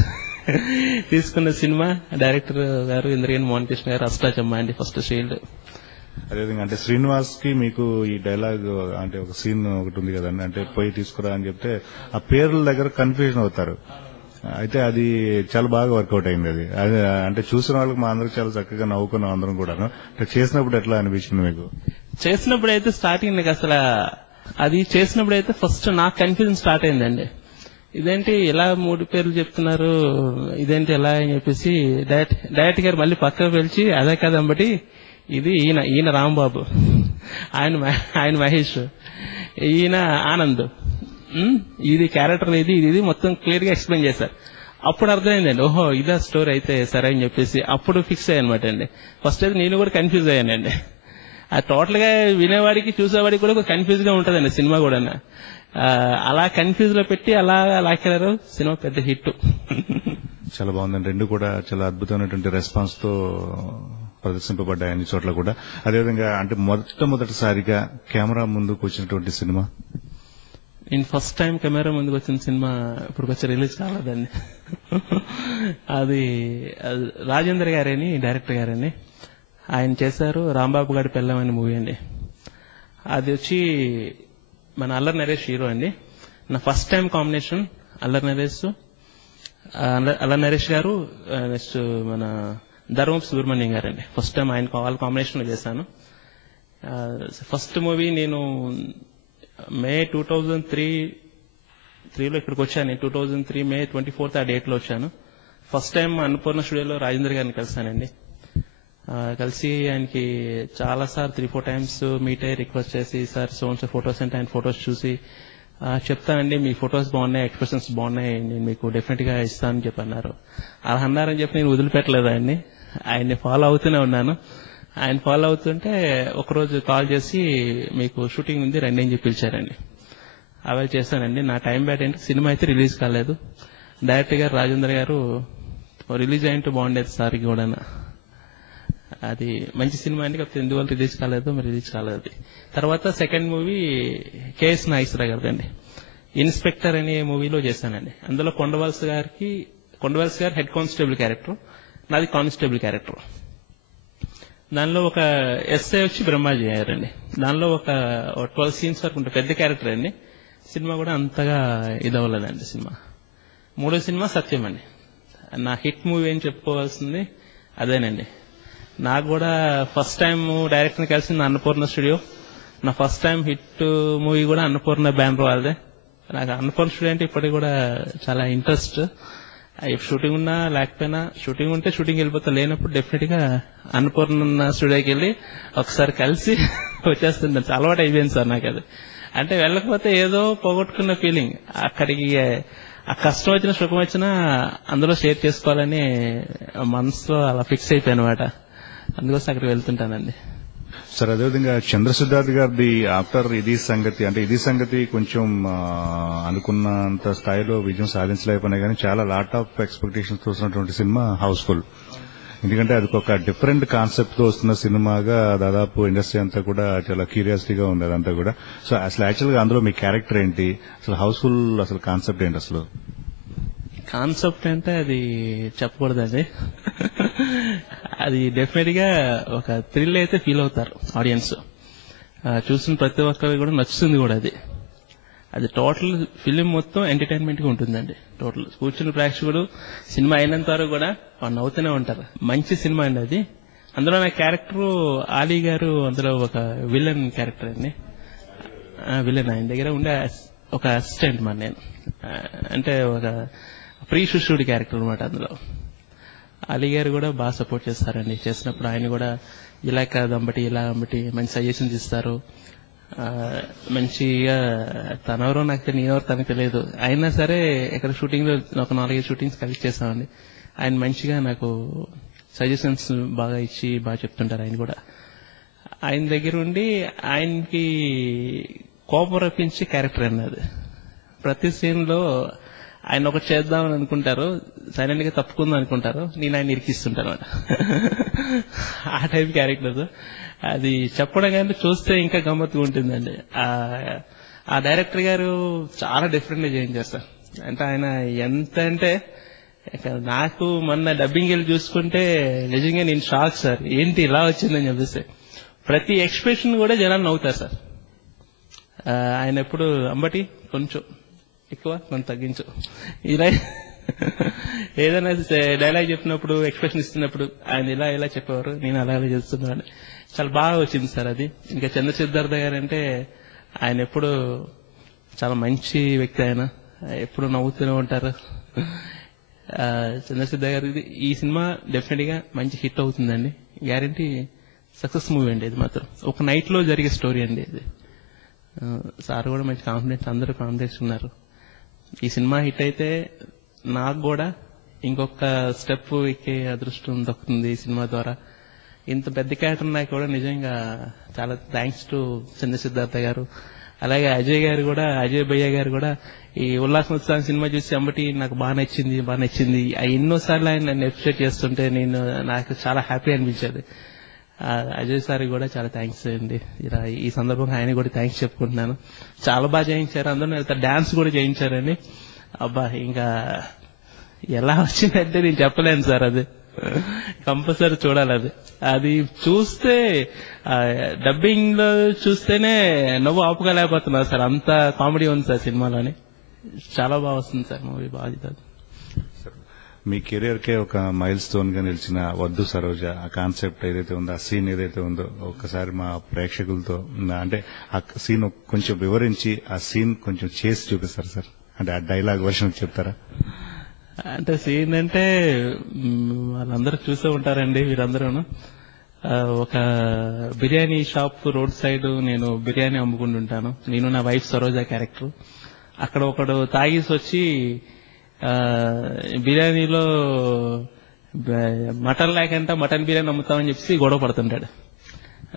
తీసుకున్న సినిమా డైరెక్టర్ గారు ఇంద్రగండి మోహన్ కృష్ణ గారు, అష్టాచెమ్మ అండి ఫస్ట్ షీల్డ్. అదేవిధంగా అంటే శ్రీనివాస్ కి మీకు ఈ డైలాగ్ అంటే ఒక సీన్ ఒకటి ఉంది కదండి, అంటే పోయి తీసుకురా అని చెప్తే ఆ పేర్ల దగ్గర కన్ఫ్యూజన్ అవుతారు. అయితే అది చాలా బాగా వర్కౌట్ అయింది. అది అంటే చూసిన వాళ్ళకి మా అందరికి చాలా చక్కగా నవ్వుకున్నాం అందరం కూడా. చేసినప్పుడు ఎట్లా అనిపించింది మీకు? చేసినప్పుడు అయితే స్టార్టింగ్ నాకు అసలు అది చేసినప్పుడు అయితే ఫస్ట్ నాకు కన్ఫ్యూజన్ స్టార్ట్ అయిందండి. ఇదేంటి ఇలా 3 పేర్లు చెప్తున్నారు, ఇదేంటి ఎలా అని చెప్పేసి డైరెక్టర్ గారు మళ్ళీ పక్కకు పిలిచి అదే కదంబటి ఇది ఈయన రాంబాబు, ఆయన మహేష్, ఈయన ఆనంద్, ఇది క్యారెక్టర్ ఇది మొత్తం క్లియర్ గా ఎక్స్ప్లెయిన్ చేశారు. అప్పుడు అర్థమైందండి, ఓహో ఇదా స్టోరీ అయితే సరే అని చెప్పేసి అప్పుడు ఫిక్స్ అయ్యనమాట అండి. ఫస్ట్ అయితే నేను కూడా కన్ఫ్యూజ్ అయ్యానండి. అది టోటల్ గా వినేవాడికి చూసేవాడికి కూడా కన్ఫ్యూజ్ గా ఉంటదండి సినిమా కూడా. అలా కన్ఫ్యూజ్ లో పెట్టి అలా లాక్కెళ్ళారు, సినిమా పెద్ద హిట్. చాలా బాగుందండి. రెండు కూడా చాలా అద్భుతమైనటువంటి రెస్పాన్స్ తో ప్రదర్శింపబడ్డాయి అన్ని చోట్ల కూడా. అదేవిధంగా అంటే మొట్టమొదటిసారిగా కెమెరా ముందుకు వచ్చినటువంటి సినిమా? నేను ఫస్ట్ టైం కెమెరా ముందుకు వచ్చిన సినిమా ఇప్పుడు వచ్చి రిలీజ్ కాలేదండి. అది రాజేంద్ర గారని డైరెక్టర్ గారని ఆయన చేశారు, రాంబాబు గారి పెళ్ళం అనే మూవీ అండి. అది వచ్చి మన అల్లరి నరేష్ హీరో అండి. నా first time combination Allari Naresh, అలా నరేష్ గారు, నెక్స్ట్ మన ధర్మపు సుబ్రహ్మణ్యం గారు అండి. ఫస్ట్ టైం ఆయన వాళ్ళ కాంబినేషన్లో చేశాను. ఫస్ట్ మూవీ నేను మే 2003లో ఇక్కడికి వచ్చాను. 2003 మే 24 ఆ డేట్లో వచ్చాను. ఫస్ట్ టైం అన్నపూర్ణ స్టూడియోలో రాజేంద్ర గారిని కలిశానండి. కలిసి ఆయనకి చాలా సార్ 3-4 టైమ్స్ మీట్ అయ్యి రిక్వెస్ట్ చేసి, సార్ సోన్స్ ఫొటోస్ అంటే ఆయన ఫొటోస్ చూసి చెప్తానండి, మీ ఫొటోస్ బాగున్నాయి, ఎక్స్ప్రెషన్స్ బాగున్నాయి, నేను మీకు డెఫినెట్ గా ఇస్తానని చెప్పి అన్నారు. అలా అన్నారని చెప్పి నేను వదిలిపెట్టలేదు ఆయన్ని ఫాలో అవుతూనే ఉన్నాను. ఆయన ఫాలో అవుతుంటే ఒకరోజు కాల్ చేసి మీకు షూటింగ్ ఉంది రండి అని చెప్పి పిలిచారండి. అవి చేశానండి. నా టైం బ్యాట్ ఏంటి, సినిమా అయితే రిలీజ్ కాలేదు. డైరెక్టర్ గారు రాజేంద్ర గారు రిలీజ్ అయింటే బాగుండేది సార్ కూడా, అది మంచి సినిమా అండి, కాకపోతే ఎందువల్ల రిలీజ్ కాలేదు, మరి రిలీజ్ కాలేదు. తర్వాత సెకండ్ మూవీ కేఎస్ నాగేశ్వరరావు గారిది అండి, ఇన్స్పెక్టర్ అనే మూవీలో చేశానండి. అందులో కొండవలస గారు హెడ్ కానిస్టేబుల్ క్యారెక్టర్, నాది కానిస్టేబుల్ క్యారెక్టర్. దానిలో ఒక ఎస్ఐ వచ్చి బ్రహ్మాజీ గారండి. దానిలో ఒక 12 సీన్స్ వరకు ఉంటుంది, పెద్ద క్యారెక్టర్ అండి. సినిమా కూడా అంతగా ఇదవ్వలేదండి. సినిమా మూడో సినిమా సత్యం అండి. నా హిట్ మూవీ అని చెప్పుకోవాల్సింది అదేనండి. నాకు కూడా ఫస్ట్ టైం డైరెక్టర్ని కలిసింది అన్నపూర్ణ స్టూడియో. నా ఫస్ట్ టైం హిట్ మూవీ కూడా అన్నపూర్ణ బ్యానర్ వాళ్ళదే. నాకు అన్నపూర్ణ స్టూడియో అంటే ఇప్పటికి కూడా చాలా ఇంట్రెస్ట్. షూటింగ్ ఉన్నా లేకపోయినా, షూటింగ్ ఉంటే షూటింగ్ వెళ్ళిపోతా, లేనప్పుడు డెఫినెట్ గా అన్నపూర్ణ స్టూడియోకి వెళ్ళి ఒకసారి కలిసి వచ్చేస్తుంటాను. చాలా అలవాటు అయిపోయింది సార్ నాకు అది. అంటే వెళ్ళకపోతే ఏదో పోగొట్టుకున్న ఫీలింగ్. అక్కడికి ఆ కష్టం వచ్చినా సుఖం వచ్చినా అందులో షేర్ చేసుకోవాలని మనసులో అలా ఫిక్స్ అయిపోయి అనమాట. అందుకోసం అక్కడికి వెళ్తుంటానండి. సార్ అదేవిధంగా చంద్రసిద్ధార్థ్ గారిది ఆఫ్టర్ ఇది సంగతి కొంచెం అనుకున్నంత స్థాయిలో విజయం సాధించలేకపోయినా కానీ చాలా లాట్ ఆఫ్ ఎక్స్పెక్టేషన్స్ తో వస్తున్నటువంటి సినిమా హౌస్ఫుల్. ఎందుకంటే అది ఒక డిఫరెంట్ కాన్సెప్ట్ తో వస్తున్న సినిమాగా దాదాపు ఇండస్ట్రీ అంతా కూడా చాలా క్యూరియాసిటీగా ఉంది అదంతా కూడా. సో అసలు యాక్చువల్ గా అందులో మీ క్యారెక్టర్ ఏంటి, అసలు హౌస్ఫుల్ అసలు కాన్సెప్ట్ ఏంటి? అసలు కాన్సెప్ట్ అంటే అది చెప్పకూడదండి. అది డెఫినెట్ గా ఒక థ్రిల్ అయితే ఫీల్ అవుతారు ఆడియన్స్. చూసిన ప్రతి ఒక్కరికి కూడా నచ్చుతుంది కూడా. అది టోటల్ ఫిలిం మొత్తం ఎంటర్టైన్మెంట్ గా ఉంటుందండి. టోటల్ కూర్చున్న ప్రేక్షకుడు సినిమా అయినంత వరకు కూడా నవ్వుతూనే ఉంటారు. మంచి సినిమా అండి అది. అందులో నా క్యారెక్టర్ ఆలీ గారు, అందులో ఒక విలన్ క్యారెక్టర్ అండి. విలన్ ఆయన దగ్గర ఉండే ఒక అసిస్టెంట్ మరి నేను, అంటే ఒక ప్రీ శిష్యుడి క్యారెక్టర్ అనమాట. అందులో అలీ గారు కూడా బాగా సపోర్ట్ చేస్తారండి. చేసినప్పుడు ఆయన కూడా ఇలా కాదు అంబటి, ఇలా అంబటి మంచి సజెషన్స్ ఇస్తారు. మంచిగా తనెవరో నాకు నేనెవరో తనకు తెలియదు, అయినా సరే ఇక్కడ షూటింగ్ లో ఒక 4-5 షూటింగ్స్ కలిసి చేస్తామండి. ఆయన మంచిగా నాకు సజెషన్స్ బాగా ఇచ్చి బాగా చెప్తుంటారు. ఆయన కూడా ఆయన దగ్గర ఉండి ఆయనకి కోపం రప్పించే క్యారెక్టర్ అన్నది. ప్రతి సీన్ లో ఆయన ఒకటి చేద్దామని అనుకుంటారు, సైలెంట్ గా తప్పుకుందాం అనుకుంటారు, నేను ఆయన ఇరికిస్తుంటాను. ఆ టైప్ క్యారెక్టర్ అది చెప్పడం కానీ చూస్తే ఇంకా గమ్మత్తుగా ఉంటుందండి. ఆ డైరెక్టర్ గారు చాలా డిఫరెంట్ గా చేయించారు సార్. అంటే ఆయన ఎంత అంటే నాకు మొన్న డబ్బింగ్ వెళ్ళి చూసుకుంటే నిజంగా నేను షాక్ సార్, ఏంటి ఇలా వచ్చిందని చెప్పేసి. ప్రతి ఎక్స్ప్రెషన్ కూడా జనాలు నవ్వుతారు సార్. ఆయన ఎప్పుడు అంబటి కొంచెం ఎక్కువ కొంచెం తగ్గించు, ఇలా ఏదైనా డైలాగ్ చెప్పినప్పుడు ఎక్స్ప్రెషన్ ఇస్తున్నప్పుడు ఆయన ఇలా ఇలా చెప్పేవారు, నేను అలా ఇలా చేస్తున్నాను. చాలా బాగా వచ్చింది సార్ అది. ఇంకా చంద్రసిద్ధార్థ గారు అంటే ఆయన ఎప్పుడు చాలా మంచి వ్యక్తి. ఆయన ఎప్పుడు నవ్వుతూనే ఉంటారు. చంద్రసిద్ధ గారు ఈ సినిమా డెఫినెట్ గా మంచి హిట్ అవుతుందండి, గ్యారంటీ సక్సెస్ మూవీ అండి. ఇది మాత్రం ఒక నైట్ లో జరిగే స్టోరీ అండి ఇది. సార్ కూడా మంచి కాన్ఫిడెన్స్, అందరూ కాన్ఫిడెన్స్ ఉన్నారు. ఈ సినిమా హిట్ అయితే నాకు కూడా ఇంకొక స్టెప్ ఎక్కే అదృష్టం దక్కుతుంది ఈ సినిమా ద్వారా. ఇంత పెద్ద క్యారెక్టర్ నాకు కూడా నిజంగా చాలా థ్యాంక్స్ టు చంద్రసిద్ధార్థ గారు. అలాగే అజయ్ గారు కూడా, అజయ్ భయ్య గారు కూడా ఈ ఉల్లాసోత్సవం సినిమా చూసి అంబటి నాకు బాగా నచ్చింది ఎన్నోసార్లు ఆయన నన్ను అప్రిషియేట్ చేస్తుంటే నాకు చాలా హ్యాపీ అనిపించేది. అజయ్ సార్ కూడా చాలా థ్యాంక్స్ అండి. ఇలా ఈ సందర్భంగా ఆయన కూడా థ్యాంక్స్ చెప్పుకుంటున్నాను. చాలా బాగా చేయించారు, అందరూ డాన్స్ కూడా చేయించారండి. అబ్బా ఇంకా ఎలా వచ్చిందంటే నేను చెప్పలేను సార్. అది కంపల్సరీ చూడాలి. అది చూస్తే డబ్బింగ్ లో చూస్తేనే నవ్వు ఆపుకోలేకపోతున్నారు సార్, అంత కామెడీ ఉంది సార్ సినిమాలోని. చాలా బాగా వస్తుంది సార్ మూవీ, బాగా. మీ కెరియర్ కే ఒక మైల్ స్టోన్ గా నిలిచిన వద్దు సరోజ ఆ కాన్సెప్ట్ ఏదైతే ఉందో, ఆ సీన్ ఏదైతే ఉందో ఒక్కసారి మా ప్రేక్షకులతో అంటే ఆ సీన్ కొంచెం వివరించి ఆ సీన్ కొంచెం చేసి చూపిస్తారు సార్, అంటే ఆ డైలాగ్ వర్షన్ చెప్తారా? అంటే సీన్ అంటే వాళ్ళందరూ చూసే ఉంటారండి మీరందరూ. ఒక బిర్యానీ షాప్ రోడ్ సైడ్ నేను బిర్యానీ అమ్ముకుంటుంటాను. నేను నా వైఫ్ సరోజ క్యారెక్టర్. అక్కడ ఒకడు తాగేసి వచ్చి బిర్యానీలో మటన్ లేకంటే మటన్ బిర్యానీ అమ్ముతామని చెప్పి గొడవ పడుతుంటాడు.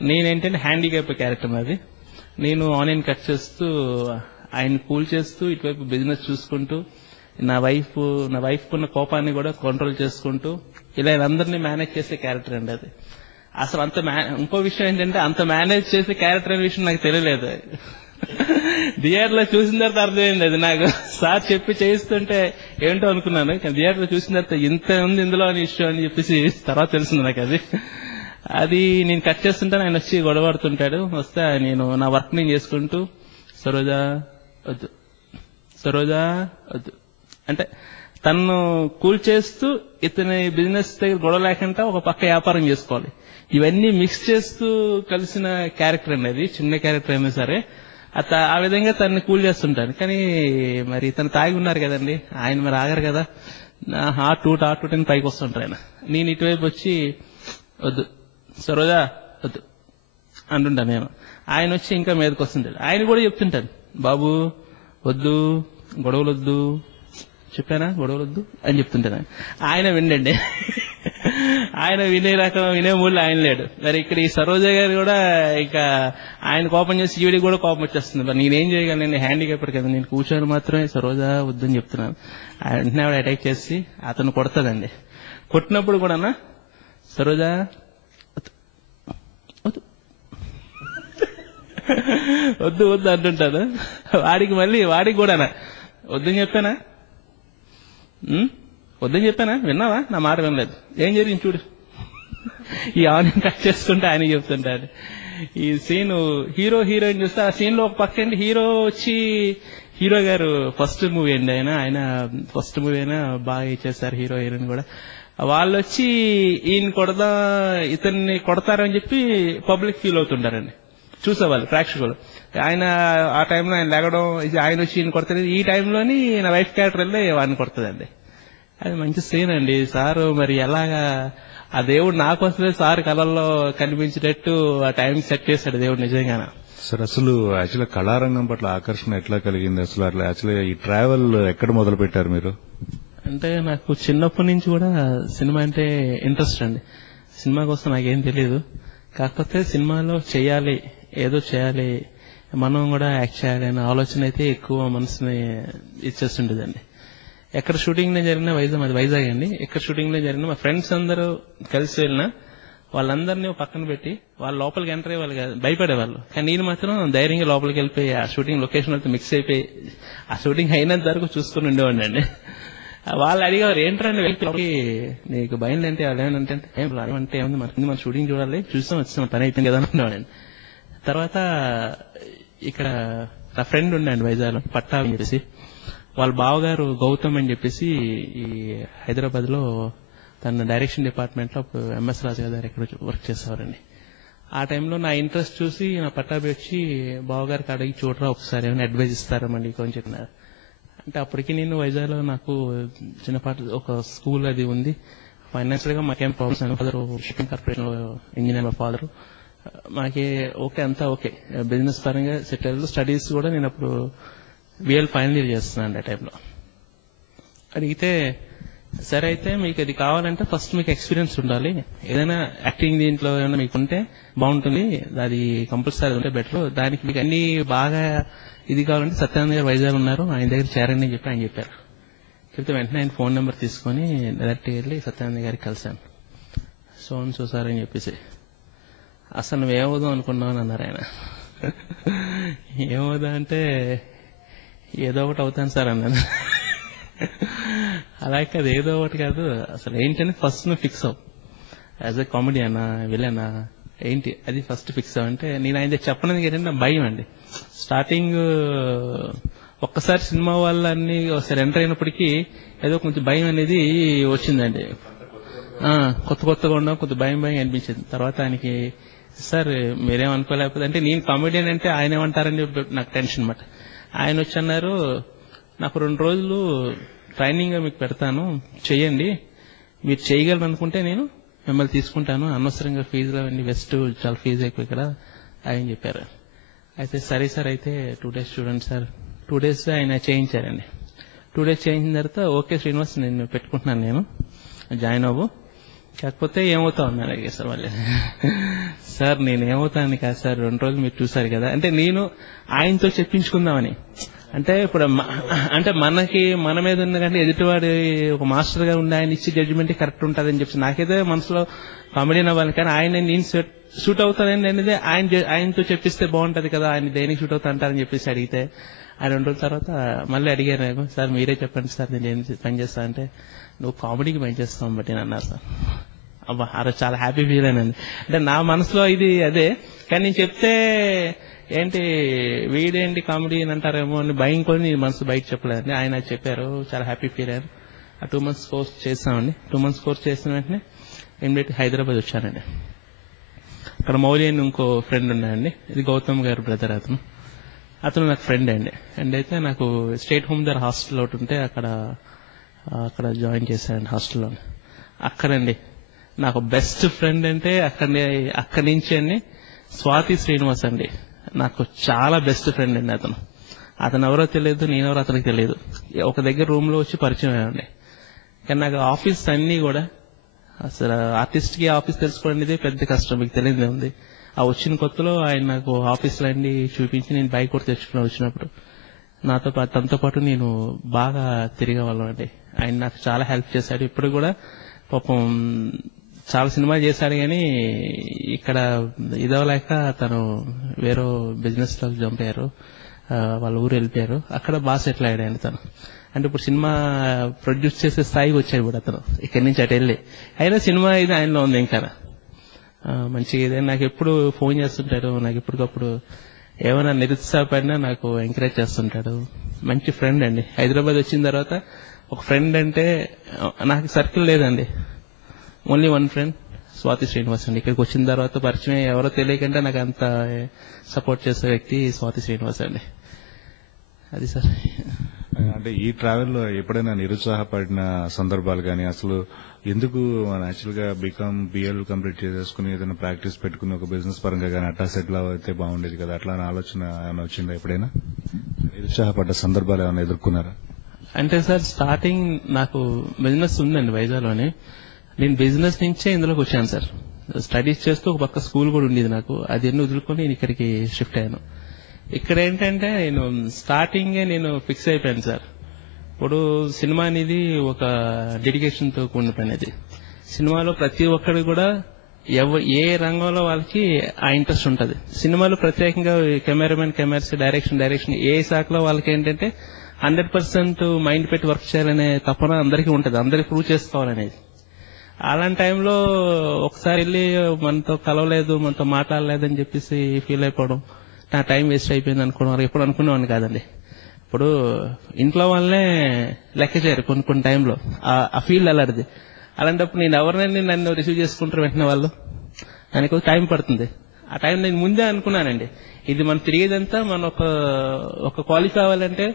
నేనేంటంటే హ్యాండిక్యాప్ క్యారెక్టర్ నాది. నేను ఆనియన్ కట్ చేస్తూ ఆయన కూల్ చేస్తూ ఇటువైపు బిజినెస్ చూసుకుంటూ నా వైఫ్ ఉన్న కోపాన్ని కూడా కంట్రోల్ చేసుకుంటూ ఇలా అందరినీ మేనేజ్ చేసే క్యారెక్టర్ అండి అది. అసలు ఇంకో విషయం ఏంటంటే అంత మేనేజ్ చేసే క్యారెక్టర్ అనే విషయం నాకు తెలియలేదు. థియేటర్ లో చూసిన తర్వాత అర్థమైంది అది నాకు. సార్ చెప్పి చేయిస్తుంటే ఏంటో అనుకున్నాను, కానీ థియేటర్ లో చూసిన తర్వాత ఇంత ఉంది ఇందులో అని విషయం అని చెప్పేసి తర్వాత తెలిసింది నాకు అది. అది నేను కట్ చేస్తుంటే ఆయన వచ్చి గొడవడుతుంటాడు. వస్తే నేను నా వర్క్ నేను చేసుకుంటూ సరోజా వద్దు, సరోజా వద్దు అంటే తను కూల్ చేస్తూ ఇతని బిజినెస్ దగ్గర గొడవ లేకుండా ఒక పక్క వ్యాపారం చేసుకోవాలి. ఇవన్నీ మిక్స్ చేస్తూ కలిసిన క్యారెక్టర్ అనేది, చిన్న క్యారెక్టర్ అయినా సరే ఆ విధంగా తనని కూల్ చేస్తుంటాను. కానీ మరి తను తాగి ఉన్నారు కదండి, ఆయన మరి ఆగరు కదా, హాట్ టూ టెన్ పైకి వస్తుంటారు ఆయన. నేను ఇటువైపు వచ్చి వద్దు సరోజా వద్దు అంటుంటాను నేను. ఆయన వచ్చి ఇంకా మీదకి వస్తుంటాడు. ఆయన కూడా చెప్తుంటాడు, బాబు వద్దు, గొడవలు వద్దు, చెప్పానా గొడవలు వద్దు అని చెప్తుంటాను. ఆయన వినండి, ఆయన వినే మూడు ఆయన లేడు. మరి ఇక్కడ ఈ సరోజ గారు కూడా ఇక ఆయన కోపం చేసి ఈవిడికి కూడా కోపం వచ్చేస్తుంది. మరి నేనేం చేయగలను, నేను హ్యాండిక్యాప్ కదా, నేను కూర్చొని మాత్రమే సరోజా వద్దని చెప్తున్నాను. వెంటనే ఆవిడ అటాక్ చేసి అతను కొడతాదండి. కొట్టినప్పుడు కూడా సరోజా వద్దు వద్దు అంటుంటాను. వాడికి కూడా వద్దని చెప్పానా, వద్దని చెప్పానా, విన్నావా, నా మాట వినలేదు, ఏం జరిగింది చూడు. ఈ ఆనియన్ కట్ చేసుకుంటే ఆయన చెప్తుంటాడు. ఈ సీన్ హీరోయిన్ చూస్తే ఆ సీన్ లో ఒక పక్క అండి హీరో వచ్చి, హీరో గారు ఫస్ట్ మూవీ అండి ఆయన ఫస్ట్ మూవీ అయినా బాగా ఇచ్చేస్తారు హీరో హీరోయిన్ కూడా. వాళ్ళు వచ్చి ఇతన్ని కొడతారని చెప్పి పబ్లిక్ ఫీల్ అవుతుంటారండి చూసేవాళ్ళు ప్రేక్షకులు. ఆయన ఆ టైంలో ఆయన లేగడం, ఆయన వచ్చి ఈయన కొడతారు. ఈ టైంలోని నా వైఫ్ క్యారెక్టర్ వెళ్ళి వాడిని కొడుతుందండి. అది మంచి సీన్ అండి. సారు మరి ఎలాగా ఆ దేవుడు నాకోసమే సార్ కళల్లో కనిపించేటట్టు ఆ టైం సెట్ చేశాడు దేవుడు నిజంగా. సార్ అసలు యాక్చువల్గా కళారంగం పట్ల ఆకర్షణ ఎట్లా కలిగింది అసలు? అట్లా యాక్చువల్గా ఈ ట్రావెల్ ఎక్కడ మొదలు పెట్టారు మీరు? అంటే నాకు చిన్నప్పటి నుంచి కూడా సినిమా అంటే ఇంట్రెస్ట్ అండి. సినిమా కోసం నాకేం తెలియదు, కాకపోతే సినిమాలో చేయాలి, ఏదో చేయాలి, మనం కూడా యాక్ట్ చేయాలి అనే ఆలోచన అయితే ఎక్కువ మనసుని ఇచ్చేస్తుండేదండి. ఎక్కడ షూటింగ్ లో జరిగినా వైజాగ్ అండి, ఎక్కడ షూటింగ్ లో జరిగినా మా ఫ్రెండ్స్ అందరూ కలిసి వెళ్ళినా వాళ్ళందరినీ పక్కన పెట్టి వాళ్ళు లోపలికి ఎంటర్ అయ్యే వాళ్ళు కాదు, భయపడేవాళ్ళు. కానీ నేను మాత్రం ధైర్యంగా లోపలికి వెళ్ళిపోయి ఆ షూటింగ్ లొకేషన్ అంతా మిక్స్ అయిపోయి ఆ షూటింగ్ అయినంత వరకు చూసుకుని ఉండేవాడిని అండి. వాళ్ళు అడిగేవారు ఏంటంటే వెళ్ళి నీకు భయం ఏంటి, వాళ్ళు ఏమంటే అంటే ఏముంది మన షూటింగ్ చూడాలి, చూస్తాం వచ్చాం పని అయిపోయింది కదా ఉండేవాడిని. తర్వాత ఇక్కడ నా ఫ్రెండ్ ఉండండి వైజాగ్ పట్టా అని చెప్పేసి, వాళ్ళ బావగారు గౌతమ్ అని చెప్పేసి ఈ హైదరాబాద్ లో తన డైరెక్షన్ డిపార్ట్మెంట్ లో ఎంఎస్ రాజు గారు ఇక్కడ వర్క్ చేసేవారండి. ఆ టైంలో నా ఇంట్రెస్ట్ చూసి నా పట్టాభి వచ్చి బావగారికి అడిగి చూడరా ఒకసారి ఏమైనా అడ్వైజ్ ఇస్తారా మీకు అని చెప్పినారు. అంటే అప్పటికి నేను వైజాగ్ లో నాకు చిన్నపాటి ఒక స్కూల్ అది ఉంది, ఫైనాన్షియల్ గా మాకేం ప్రాబ్లమ్స్, ఫాదర్ షిప్పింగ్ కార్పొరేషన్ లో ఇంజనీర్, మా ఫాదర్ మాకే ఓకే అంతా ఓకే, బిజినెస్ పరంగా సెటిల్. స్టడీస్ కూడా నేను అప్పుడు బిఎల్ ఫైనల్ ఇయర్ చేస్తున్నాను ఆ టైంలో. అడిగితే సరే అయితే మీకు అది కావాలంటే ఫస్ట్ మీకు ఎక్స్పీరియన్స్ ఉండాలి, ఏదైనా యాక్టింగ్ దీంట్లో ఏమైనా మీకు ఉంటే బాగుంటుంది, అది కంపల్సరీ ఉంటే బెటర్, దానికి మీకు అన్ని బాగా ఇది కావాలంటే సత్యానంద గారు వైజాగ్ ఉన్నారు, ఆయన దగ్గర చేరండి అని చెప్పి ఆయన చెప్పారు. చెప్తే వెంటనే ఆయన ఫోన్ నెంబర్ తీసుకుని డైరెక్ట్ వెళ్ళి సత్యానంద గారికి కలిశాను. సో సార్ అని చెప్పేసి, అసలు నువ్వేమవుదాం అనుకున్నావు అని అన్నారు ఆయన. ఏమవుదా అంటే ఏదో ఒకటి అవుతాను సార్ అన్నాను. అలాగే కాదు, ఏదో ఒకటి కాదు, అసలు ఏంటని ఫస్ట్ నువ్వు ఫిక్స్ అవ్వు, యాజ్ ఎ కామెడీ అన్నా వెళ్ళానా ఏంటి అది ఫస్ట్ ఫిక్స్ అవ్వంటే, నేను ఆయన చెప్పడానికి ఏంటంటే భయం అండి. స్టార్టింగ్ ఒక్కసారి సినిమా వాళ్ళని ఒకసారి ఎంటర్ అయినప్పటికీ ఏదో కొంచెం భయం అనేది వచ్చిందండి. కొత్తగా ఉండడం కొంచెం భయం అనిపించింది. తర్వాత ఆయనకి సార్ మీరేం అనుకోలేకపోతే అంటే నేను కామెడియన్ అంటే ఆయన ఏమంటారని చెప్పి నాకు టెన్షన్ అనమాట. ఆయన వచ్చి అన్నారు, నాకు 2 రోజులు ట్రైనింగ్ మీకు పెడతాను, చెయ్యండి, మీరు చేయగలరు అనుకుంటే నేను మిమ్మల్ని తీసుకుంటాను, అనవసరంగా ఫీజులు అవన్నీ వెస్ట్, చాలా ఫీజు ఎక్కువ ఇక్కడ ఆయన చెప్పారు. అయితే సరే సార్, అయితే 2 days చూడండి సార్. 2 days ఆయన చేయించారండి. 2 days చేయించిన తర్వాత ఓకే శ్రీనివాస్ నేను పెట్టుకుంటున్నాను, నేను జాయిన్ అవ్వు, కాకపోతే ఏమవుతావు అన్నారు. అడిగే సార్ మళ్ళీ సార్ నేను ఏమవుతాను కాదు సార్, 2 రోజులు మీరు చూసారు కదా అంటే నేను ఆయనతో చెప్పించుకుందామని. అంటే ఇప్పుడు అంటే మన మీద ఉన్న కంటే ఎదుటివాడి ఒక మాస్టర్ గా ఉండి ఆయన ఇచ్చే జడ్జిమెంట్ కరెక్ట్ ఉంటుందని చెప్పి నాకైతే మనసులో కామెడీని అవ్వాలి. కానీ ఆయన నేను షూట్ అవుతానని అనేది ఆయనతో చెప్పిస్తే బాగుంటది కదా, ఆయన దేనికి షూట్ అవుతా అంటారని చెప్పేసి అడిగితే ఆయన 2 రోజుల తర్వాత మళ్ళీ అడిగారు, సార్ మీరే చెప్పండి సార్ నేను ఏం పని చేస్తా అంటే, నువ్వు కామెడీకి పని చేస్తావు బట్టి అన్నారు సార్. అబ్బా ఆ రోజు చాలా హ్యాపీ ఫీల్ అయినండి. అంటే నా మనసులో ఇది అదే, కానీ నేను చెప్తే ఏంటి వీడేంటి కామెడీ అని అంటారేమో అని భయం కొని మనసు బయట చెప్పలేదండి. ఆయన చెప్పారు, చాలా హ్యాపీ ఫీల్ అయ్యారు. ఆ 2 months కోర్స్ చేస్తామండి. 2 months కోర్స్ చేసిన వెంటనే ఇమ్మీడియట్ హైదరాబాద్ వచ్చానండి. అక్కడ మౌలి అని ఇంకో ఫ్రెండ్ ఉన్నాయండి, ఇది గౌతమ్ గారు బ్రదర్. అతను నాకు ఫ్రెండ్ అండి. అండ్ అయితే నాకు స్టేట్ హోమ్ దర్ హాస్టల్ ఒకటి ఉంటే అక్కడ జాయిన్ చేశానండి హాస్టల్లో. అక్కడండి నాకు బెస్ట్ ఫ్రెండ్ అంటే అక్కడి నుంచి అండి స్వాతి శ్రీనివాస్ అండి, నాకు చాలా బెస్ట్ ఫ్రెండ్ అండి. అతను ఎవరో తెలియదు, నేనెవరో అతనికి తెలియదు. ఒక దగ్గర రూమ్ లో వచ్చి పరిచయం అయ్యండి. కానీ నాకు ఆఫీస్ అన్ని కూడా అసలు ఆర్టిస్ట్ కి ఆఫీస్ తెలుసుకోవడం పెద్ద కష్టం, మీకు తెలియదే ఉంది. ఆ వచ్చిన కొత్తలో ఆయన నాకు ఆఫీసులో అండి చూపించి నేను బైక్ కూడా తెచ్చుకున్నాను. వచ్చినప్పుడు తనతో పాటు నేను బాగా తిరిగేవాళ్ళం అండి. ఆయన నాకు చాలా హెల్ప్ చేశాడు. ఇప్పుడు కూడా పాపం చాలా సినిమాలు చేశాడు, కానీ ఇక్కడ ఇదవలేక తను వేరే బిజినెస్ లోకి జంప్ అయ్యారు, వాళ్ళ ఊరు వెళ్ళిపోయారు. అక్కడ బాగా సెటిల్ అయ్యాడు తను. అంటే ఇప్పుడు సినిమా ప్రొడ్యూస్ చేసే స్థాయికి వచ్చాడు కూడా అతను ఇక్కడి నుంచి అటు వెళ్ళి. అయినా సినిమా ఇది ఆయనలో ఉంది. ఇంకా మంచిగా ఇదే నాకు ఎప్పుడు ఫోన్ చేస్తుంటాడు, నాకు ఎప్పటికప్పుడు ఏమైనా నిరుత్సాహపడినా నాకు ఎంకరేజ్ చేస్తుంటాడు. మంచి ఫ్రెండ్ అండి. హైదరాబాద్ వచ్చిన తర్వాత ఒక ఫ్రెండ్ అంటే నాకు సర్కిల్ లేదండి, ఓన్లీ 1 ఫ్రెండ్ స్వాతి శ్రీనివాస్ అండి. ఇక్కడికి వచ్చిన తర్వాత పరిచయం ఎవరో తెలియకంటే నాకు అంత సపోర్ట్ చేసే వ్యక్తి స్వాతి శ్రీనివాస్ అండి. అది సార్. అంటే ఈ ట్రావెల్లో ఎప్పుడైనా నిరుత్సాహపడిన సందర్భాలు కానీ, అసలు ఎందుకు యాక్చువల్ గా బిఎల్ కంప్లీట్ చేసేసుకుని ఏదైనా ప్రాక్టీస్ పెట్టుకుని ఒక బిజినెస్ పరంగా కానీ అట్టా సెటిల్ అయితే బాగుండేది కదా, అట్లా ఆలోచన ఏమైనా వచ్చిందా ఎప్పుడైనా? నిరుత్సాహపడ్డ సందర్భాలు ఏమైనా ఎదుర్కొన్నారా? అంటే సార్ స్టార్టింగ్ నాకు బిజినెస్ ఉందండి వైజాగ్లోనే. నేను బిజినెస్ నుంచే ఇందులోకి వచ్చాను సార్. స్టడీస్ చేస్తూ ఒక పక్క స్కూల్ కూడా ఉండేది నాకు, అది అన్ని వదులుకొని నేను ఇక్కడికి షిఫ్ట్ అయ్యాను. ఇక్కడ ఏంటంటే నేను స్టార్టింగే నేను ఫిక్స్ అయిపోయాను సార్. ఇప్పుడు సినిమా అనేది ఒక డెడికేషన్ తో కూడిన పని. అది సినిమాలో ప్రతి ఒక్కరు కూడా ఏ రంగంలో వాళ్ళకి ఆ ఇంట్రెస్ట్ ఉంటది. సినిమాలో ప్రత్యేకంగా కెమెరామెన్, కెమెరాస్, డైరెక్షన్ ఏ శాఖలో వాళ్ళకి ఏంటంటే 100% మైండ్ పెట్టి వర్క్ చేయాలనే తపన అందరికీ ఉంటది, అందరికి ప్రూవ్ చేసుకోవాలనేది. అలాంటి టైంలో ఒకసారి వెళ్ళి మనతో కలవలేదు, మనతో మాట్లాడలేదని చెప్పేసి ఫీల్ అయిపోవడం, నా టైం వేస్ట్ అయిపోయింది అనుకోవడం ఎప్పుడు అనుకునేవాడిని కాదండి. ఇప్పుడు ఇంట్లో వాళ్ళనే లెక్క చేయరు కొన్ని టైంలో, ఆ ఫీల్ అలాంటిది. అలాంటప్పుడు నేను ఎవరినైనా నన్ను రిసీవ్ చేసుకుంటారు వెంటనే వాళ్ళు, దానికి టైం పడుతుంది. ఆ టైం నేను ముందే అనుకున్నానండి, ఇది మనం తిరిగేదంతా మనం ఒక క్వాలిఫై అవ్వాలంటే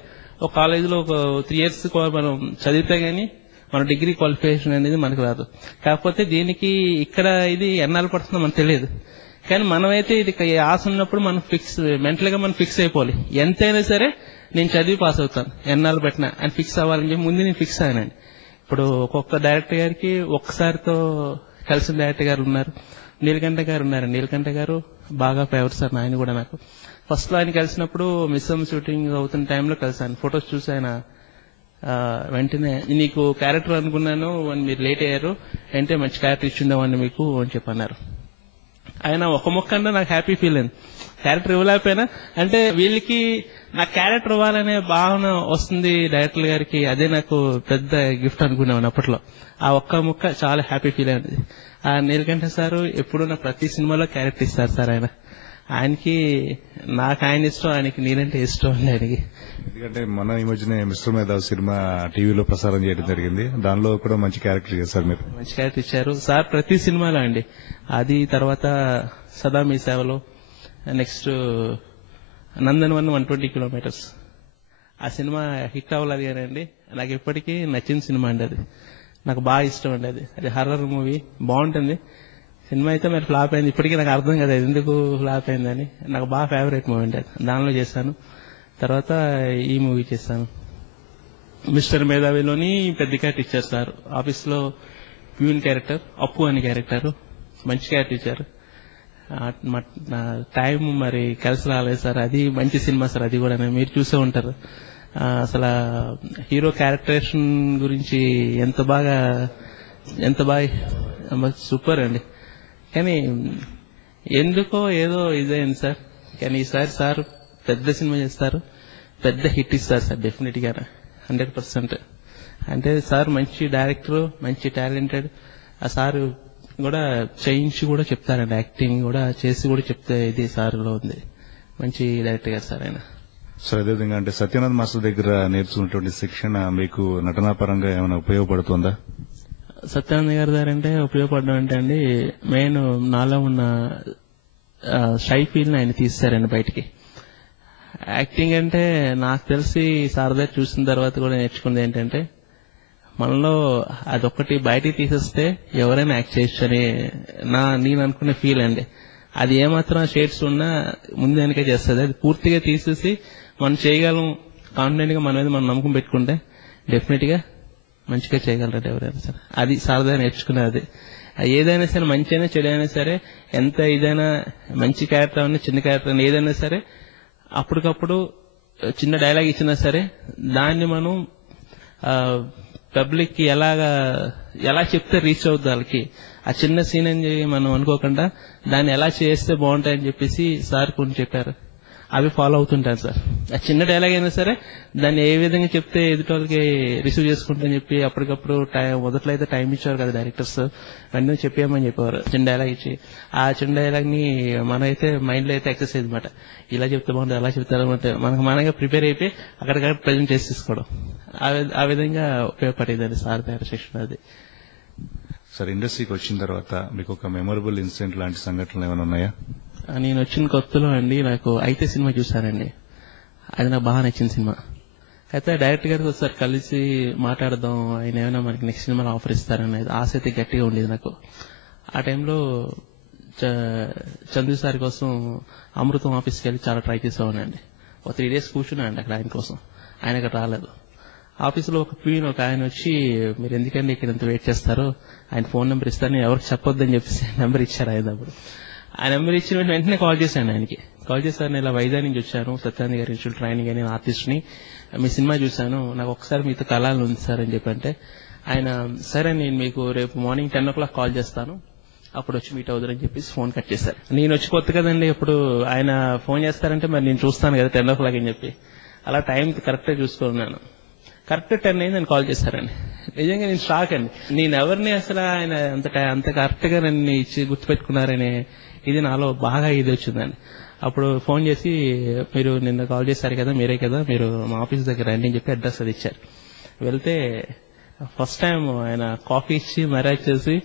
ఒక కాలేజీలో ఒక 3 years మనం చదివితే గానీ మన డిగ్రీ క్వాలిఫికేషన్ అనేది మనకు రాదు. కాకపోతే దీనికి ఇక్కడ ఇది ఎన్నాళ్ళు పడుతుందో మనకు తెలియదు. కానీ మనమైతే ఇది ఆశ ఉన్నప్పుడు మనం మెంటల్ గా మనం ఫిక్స్ అయిపోవాలి. ఎంతైనా సరే నేను చదివి పాస్ అవుతాను, ఎన్నాళ్ళు పెట్టినా అని ఫిక్స్ అవ్వాలని చెప్పి ముందు నేను ఫిక్స్ అయ్యానండి. ఇప్పుడు ఒక్కొక్క డైరెక్టర్ గారికి ఒక్కసారితో కలిసిన డైరెక్టర్ గారు ఉన్నారు, నీలకంఠ గారు ఉన్నారు. నీలకంఠ గారు బాగా ఫేవర్ సార్. ఆయన కూడా నాకు ఫస్ట్ లో ఆయన కలిసినప్పుడు మిస్సమ్ షూటింగ్ అవుతున్న టైంలో కలిసాను. ఫొటోస్ చూసి ఆయన వెంటనే నీకు క్యారెక్టర్ అనుకున్నాను, మీరు లేట్ అయ్యారు అంటే మంచి క్యారెక్టర్ ఇచ్చిండేవాడిని మీకు అని చెప్పన్నారు. ఆయన ఒక మొక్క అంటే నాకు హ్యాపీ ఫీల్ అయింది. క్యారెక్టర్ ఇవ్వలేకపోయినా అంటే వీళ్ళకి నా క్యారెక్టర్ ఇవ్వాలనే భావన వస్తుంది డైరెక్టర్ గారికి, అదే నాకు పెద్ద గిఫ్ట్ అనుకునేవాడిని అప్పట్లో. ఆ ఒక్క ముక్క చాలా హ్యాపీ ఫీల్ అయింది. ఆ నీలకంఠ సార్ ఎప్పుడు నా ప్రతి సినిమాలో క్యారెక్టర్ ఇస్తారు సార్. ఆయనకి నాకు ఆయన ఇష్టం, ఆయనకి నేనంటే ఇష్టం అండి ఆయనకి. ఎందుకంటే మన ఈ మధ్యనే మిస్టర్ మేధావ్ సినిమా టీవీలో ప్రసారం చేయడం జరిగింది. దానిలో కూడా మంచి క్యారెక్టర్ చేశారు మీరు. మంచి క్యారెక్టర్ ఇచ్చారు సార్ ప్రతి సినిమాలో అండి. అది తర్వాత సదా మీ సేవలో, నెక్స్ట్ నందనవన్ 120 కిలోమీటర్స్. ఆ సినిమా హిట్ అవ్వలేదు కానీ అండి నాకు ఎప్పటికీ నచ్చిన సినిమా అండి. అది నాకు బాగా ఇష్టం అండి. అది హర్రర్ మూవీ, బాగుంటుంది. సినిమా అయితే మరి ఫ్లాప్ అయింది. ఇప్పటికీ నాకు అర్థం కదా ఎందుకు ఫ్లాప్ అయిందని. నాకు బాగా ఫేవరెట్ మూవీ అండి అది. దానిలో చేశాను. తర్వాత ఈ మూవీ చేశాను. మిస్టర్ మేధావిలోని పెద్ద క్యారెక్టర్ ఇచ్చారు సార్. ఆఫీస్లో ప్యూన్ క్యారెక్టర్, అప్పు అనే క్యారెక్టర్ మంచి క్యారెక్టర్ ఇచ్చారు. టైం మరి కలిసి రాలేదు సార్. అది మంచి సినిమా సార్. అది కూడా మీరు చూసే ఉంటారు. అసలు హీరో క్యారెక్టరేషన్ గురించి ఎంత బాగా సూపర్ అండి. కానీ ఎందుకో ఏదో ఇదైంది సార్. కానీ ఈసారి సార్ పెద్ద సినిమా చేస్తారు, పెద్ద హిట్ ఇస్తారు సార్ డెఫినెట్ గా 100%. అంటే సార్ మంచి డైరెక్టర్, మంచి టాలెంటెడ్. ఆ సార్ కూడా చేయించి కూడా చెప్తారండి, యాక్టింగ్ కూడా చేసి కూడా చెప్తే ఇది సార్లో ఉంది. మంచి డైరెక్టర్ గారు సార్ ఆయన. సార్ అదేవిధంగా అంటే సత్యనాథ్ మాస్టర్ దగ్గర నేర్చుకున్నటువంటి శిక్షణ మీకు నటనా పరంగా ఏమైనా ఉపయోగపడుతుందా? సత్యానంద గారి దగ్గర అంటే ఉపయోగపడడం అంటే అండి, మెయిన్ నాలో ఉన్న షై ఫీల్ ఆయన తీస్తారండి బయటికి. యాక్టింగ్ అంటే నాకు తెలిసి సార్ దగ్గర చూసిన తర్వాత కూడా నేర్చుకుంది ఏంటంటే, మనలో అదొక్కటి బయటికి తీసేస్తే ఎవరైనా యాక్ట్ చేయొచ్చు అని నేను అనుకునే ఫీల్ అండి. అది ఏమాత్రం షేడ్స్ ఉన్నా ముందు వెనకే చేస్తుంది. అది పూర్తిగా తీసేసి మనం చేయగలం కాన్ఫిడెంట్ గా మన మీద మనం నమ్మకం పెట్టుకుంటే డెఫినెట్ గా మంచిగా చేయగలరు ఎవరైనా సరే. అది సారదా నేర్చుకునేది. ఏదైనా సరే మంచి అయినా చెడు అయినా సరే, ఎంత ఇదైనా మంచి క్యారెక్టర్ అయినా చిన్న క్యారెక్టర్ అయినా ఏదైనా సరే అప్పటికప్పుడు చిన్న డైలాగ్ ఇచ్చినా సరే దాన్ని మనం పబ్లిక్ కి ఎలా చెప్తే రీచ్ అవుతుంది వాళ్ళకి. ఆ చిన్న సీన్ అని మనం అనుకోకుండా దాన్ని ఎలా చేస్తే బాగుంటాయని చెప్పేసి సార్ కొన్ని చెప్పారు. అవి ఫాలో అవుతుంటారు సార్. ఆ చిన్న డైలాగ్ అయినా సరే దాన్ని ఏ విధంగా చెప్తే ఎదుటి వాళ్ళకి రిసీవ్ చేసుకుంటారని చెప్పి అప్పటికప్పుడు మొదట్లో అయితే టైం ఇచ్చారు కదా డైరెక్టర్స్, వెంటనే చెప్పేయమని చెప్పేవారు చిన్న డైలాగ్ ఇచ్చి. ఆ చిన్న డైలాగ్ ని మనమైతే మైండ్ లో అయితే ఎక్సర్సైజ్ అనమాట. ఇలా చెప్తే బాగుంటుంది, అలా చెప్తారంటే మనకు మనగా ప్రిపేర్ అయిపోయి అక్కడికక్కడ ప్రజెంట్ చేసి తీసుకోవడం. ఆ విధంగా ఉపయోగపడేదండి సార్ తయారు శిక్షణ. అది సార్ ఇండస్ట్రీకి వచ్చిన తర్వాత మీకు ఒక మెమొరబుల్ ఇన్సిడెంట్ లాంటి సంఘటనలు ఏమైనా ఉన్నాయా? నేను వచ్చిన కొత్తలో అండి నాకు అయితే సినిమా చూసానండి. అది నాకు బాగా నచ్చిన సినిమా. అయితే డైరెక్టర్ గారికి ఒకసారి కలిసి మాట్లాడదాం, ఆయన ఏమైనా మనకి నెక్స్ట్ సినిమాలో ఆఫర్ ఇస్తారనేది ఆశ అయితే గట్టిగా ఉండేది నాకు. ఆ టైంలో చందు సార్ కోసం అమృతం ఆఫీస్కి వెళ్ళి చాలా ట్రై చేసేవాడినండి. ఒక 3 days కూర్చున్నానండి అక్కడ ఆయన కోసం. ఆయన అక్కడ రాలేదు. ఆఫీసులో ఒక క్వీన్ ఒక ఆయన వచ్చి, మీరు ఎందుకండి ఇక్కడ ఇంత వెయిట్ చేస్తారు, ఆయన ఫోన్ నెంబర్ ఇస్తారని ఎవరికి చెప్పొద్దని చెప్పేసి నెంబర్ ఇచ్చారు ఆయన. అప్పుడు ఆ నెంబర్ ఇచ్చిన వెంటనే కాల్ చేశాను ఆయనకి. కాల్ చేశారు, నేను ఇలా వైజాగ్ నుంచి వచ్చాను, సత్యానంద గారి ఇన్స్టిట్యూట్ ట్రైనింగ్ అని ఆర్టిస్ట్ ని, మీ సినిమా చూశాను, నాకు ఒకసారి మీతో కళాలను ఉంది సార్ అని చెప్పంటే ఆయన సరే నేను మీకు రేపు మార్నింగ్ 10 o'clock కాల్ చేస్తాను, అప్పుడు వచ్చి మీట్ అవుతారని చెప్పేసి ఫోన్ కట్ చేశారు. నేను వచ్చి కొత్త కదండి, ఇప్పుడు ఆయన ఫోన్ చేస్తారంటే మరి నేను చూస్తాను కదా 10 o'clock అని చెప్పి అలా టైం కరెక్ట్ గా చూసుకున్నాను. కరెక్ట్ 10 అయింది ఆయన కాల్ చేశారండి. నిజంగా నేను షాక్ అండి. నేను ఎవరిని అసలు ఆయన అంత కరెక్ట్ గా నన్ను ఇచ్చి గుర్తుపెట్టుకున్నారనే ఇది నాలో బాగా ఇది వచ్చిందండి. అప్పుడు ఫోన్ చేసి, మీరు నిన్న కాల్ చేశారు కదా, మీరే కదా, మీరు మా ఆఫీస్ దగ్గర రండి అని చెప్పి అడ్రస్ అది ఇచ్చారు. వెళ్తే ఫస్ట్ టైం ఆయన కాఫీ ఇచ్చి మరేజ్ చేసి,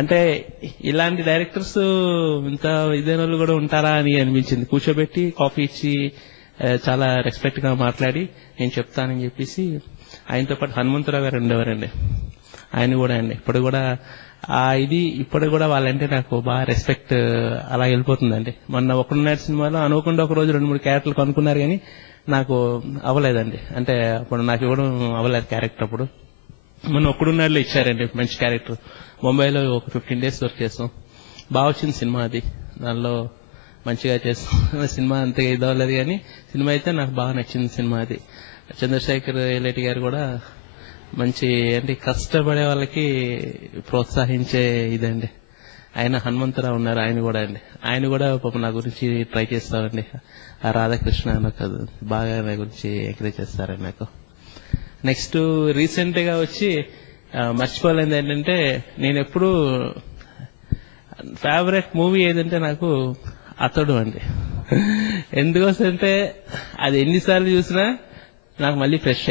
అంటే ఇలాంటి డైరెక్టర్స్ ఇంత ఇదైన వాళ్ళు కూడా ఉంటారా అని అనిపించింది. కూర్చోబెట్టి కాఫీ ఇచ్చి చాలా రెస్పెక్ట్ గా మాట్లాడి నేను చెప్తానని చెప్పేసి, ఆయనతో పాటు హనుమంతరావు గారు ఉండేవారండి. ఆయన కూడా అండి ఇప్పుడు కూడా ఇప్పుడు కూడా వాళ్ళంటే నాకు బాగా రెస్పెక్ట్ అలా వెళ్ళిపోతుందండి. మొన్న ఒకడున్నాడు సినిమాలో అనుకోకుండా ఒక రోజు 2-3 క్యారెక్టర్లు కనుక్కున్నారు కానీ నాకు అవ్వలేదండి. అంటే అప్పుడు నాకు ఇవ్వడం అవ్వలేదు క్యారెక్టర్. అప్పుడు మొన్న ఒక్కడున్నాడులో ఇచ్చారండి మంచి క్యారెక్టర్. ముంబైలో ఒక 15 days వర్క్ చేస్తాం. బాగా వచ్చింది సినిమా. అది దానిలో మంచిగా చేస్తాం. సినిమా అంతగా ఇదవ్వలేదు కానీ సినిమా అయితే నాకు బాగా నచ్చింది సినిమా. అది చంద్రశేఖర్ ఎలేటి గారు కూడా మంచి అంటే కష్టపడే వాళ్ళకి ప్రోత్సహించే ఇదండి. ఆయన హనుమంతరావు ఉన్నారు, ఆయన కూడా అండి, ఆయన కూడా పాపం నా గురించి ట్రై చేస్తారండి. ఆ రాధాకృష్ణ నాకు బాగా నా గురించి ఎంకరేజ్ చేస్తారండి నాకు. నెక్స్ట్ రీసెంట్ గా వచ్చి మర్చిపోలేనిది ఏంటంటే, నేను ఎప్పుడు ఫేవరెట్ మూవీ ఏదంటే నాకు అతడు అండి. ఎందుకోసం అంటే అది ఎన్నిసార్లు చూసినా నాకు మళ్ళీ ఫ్రెష్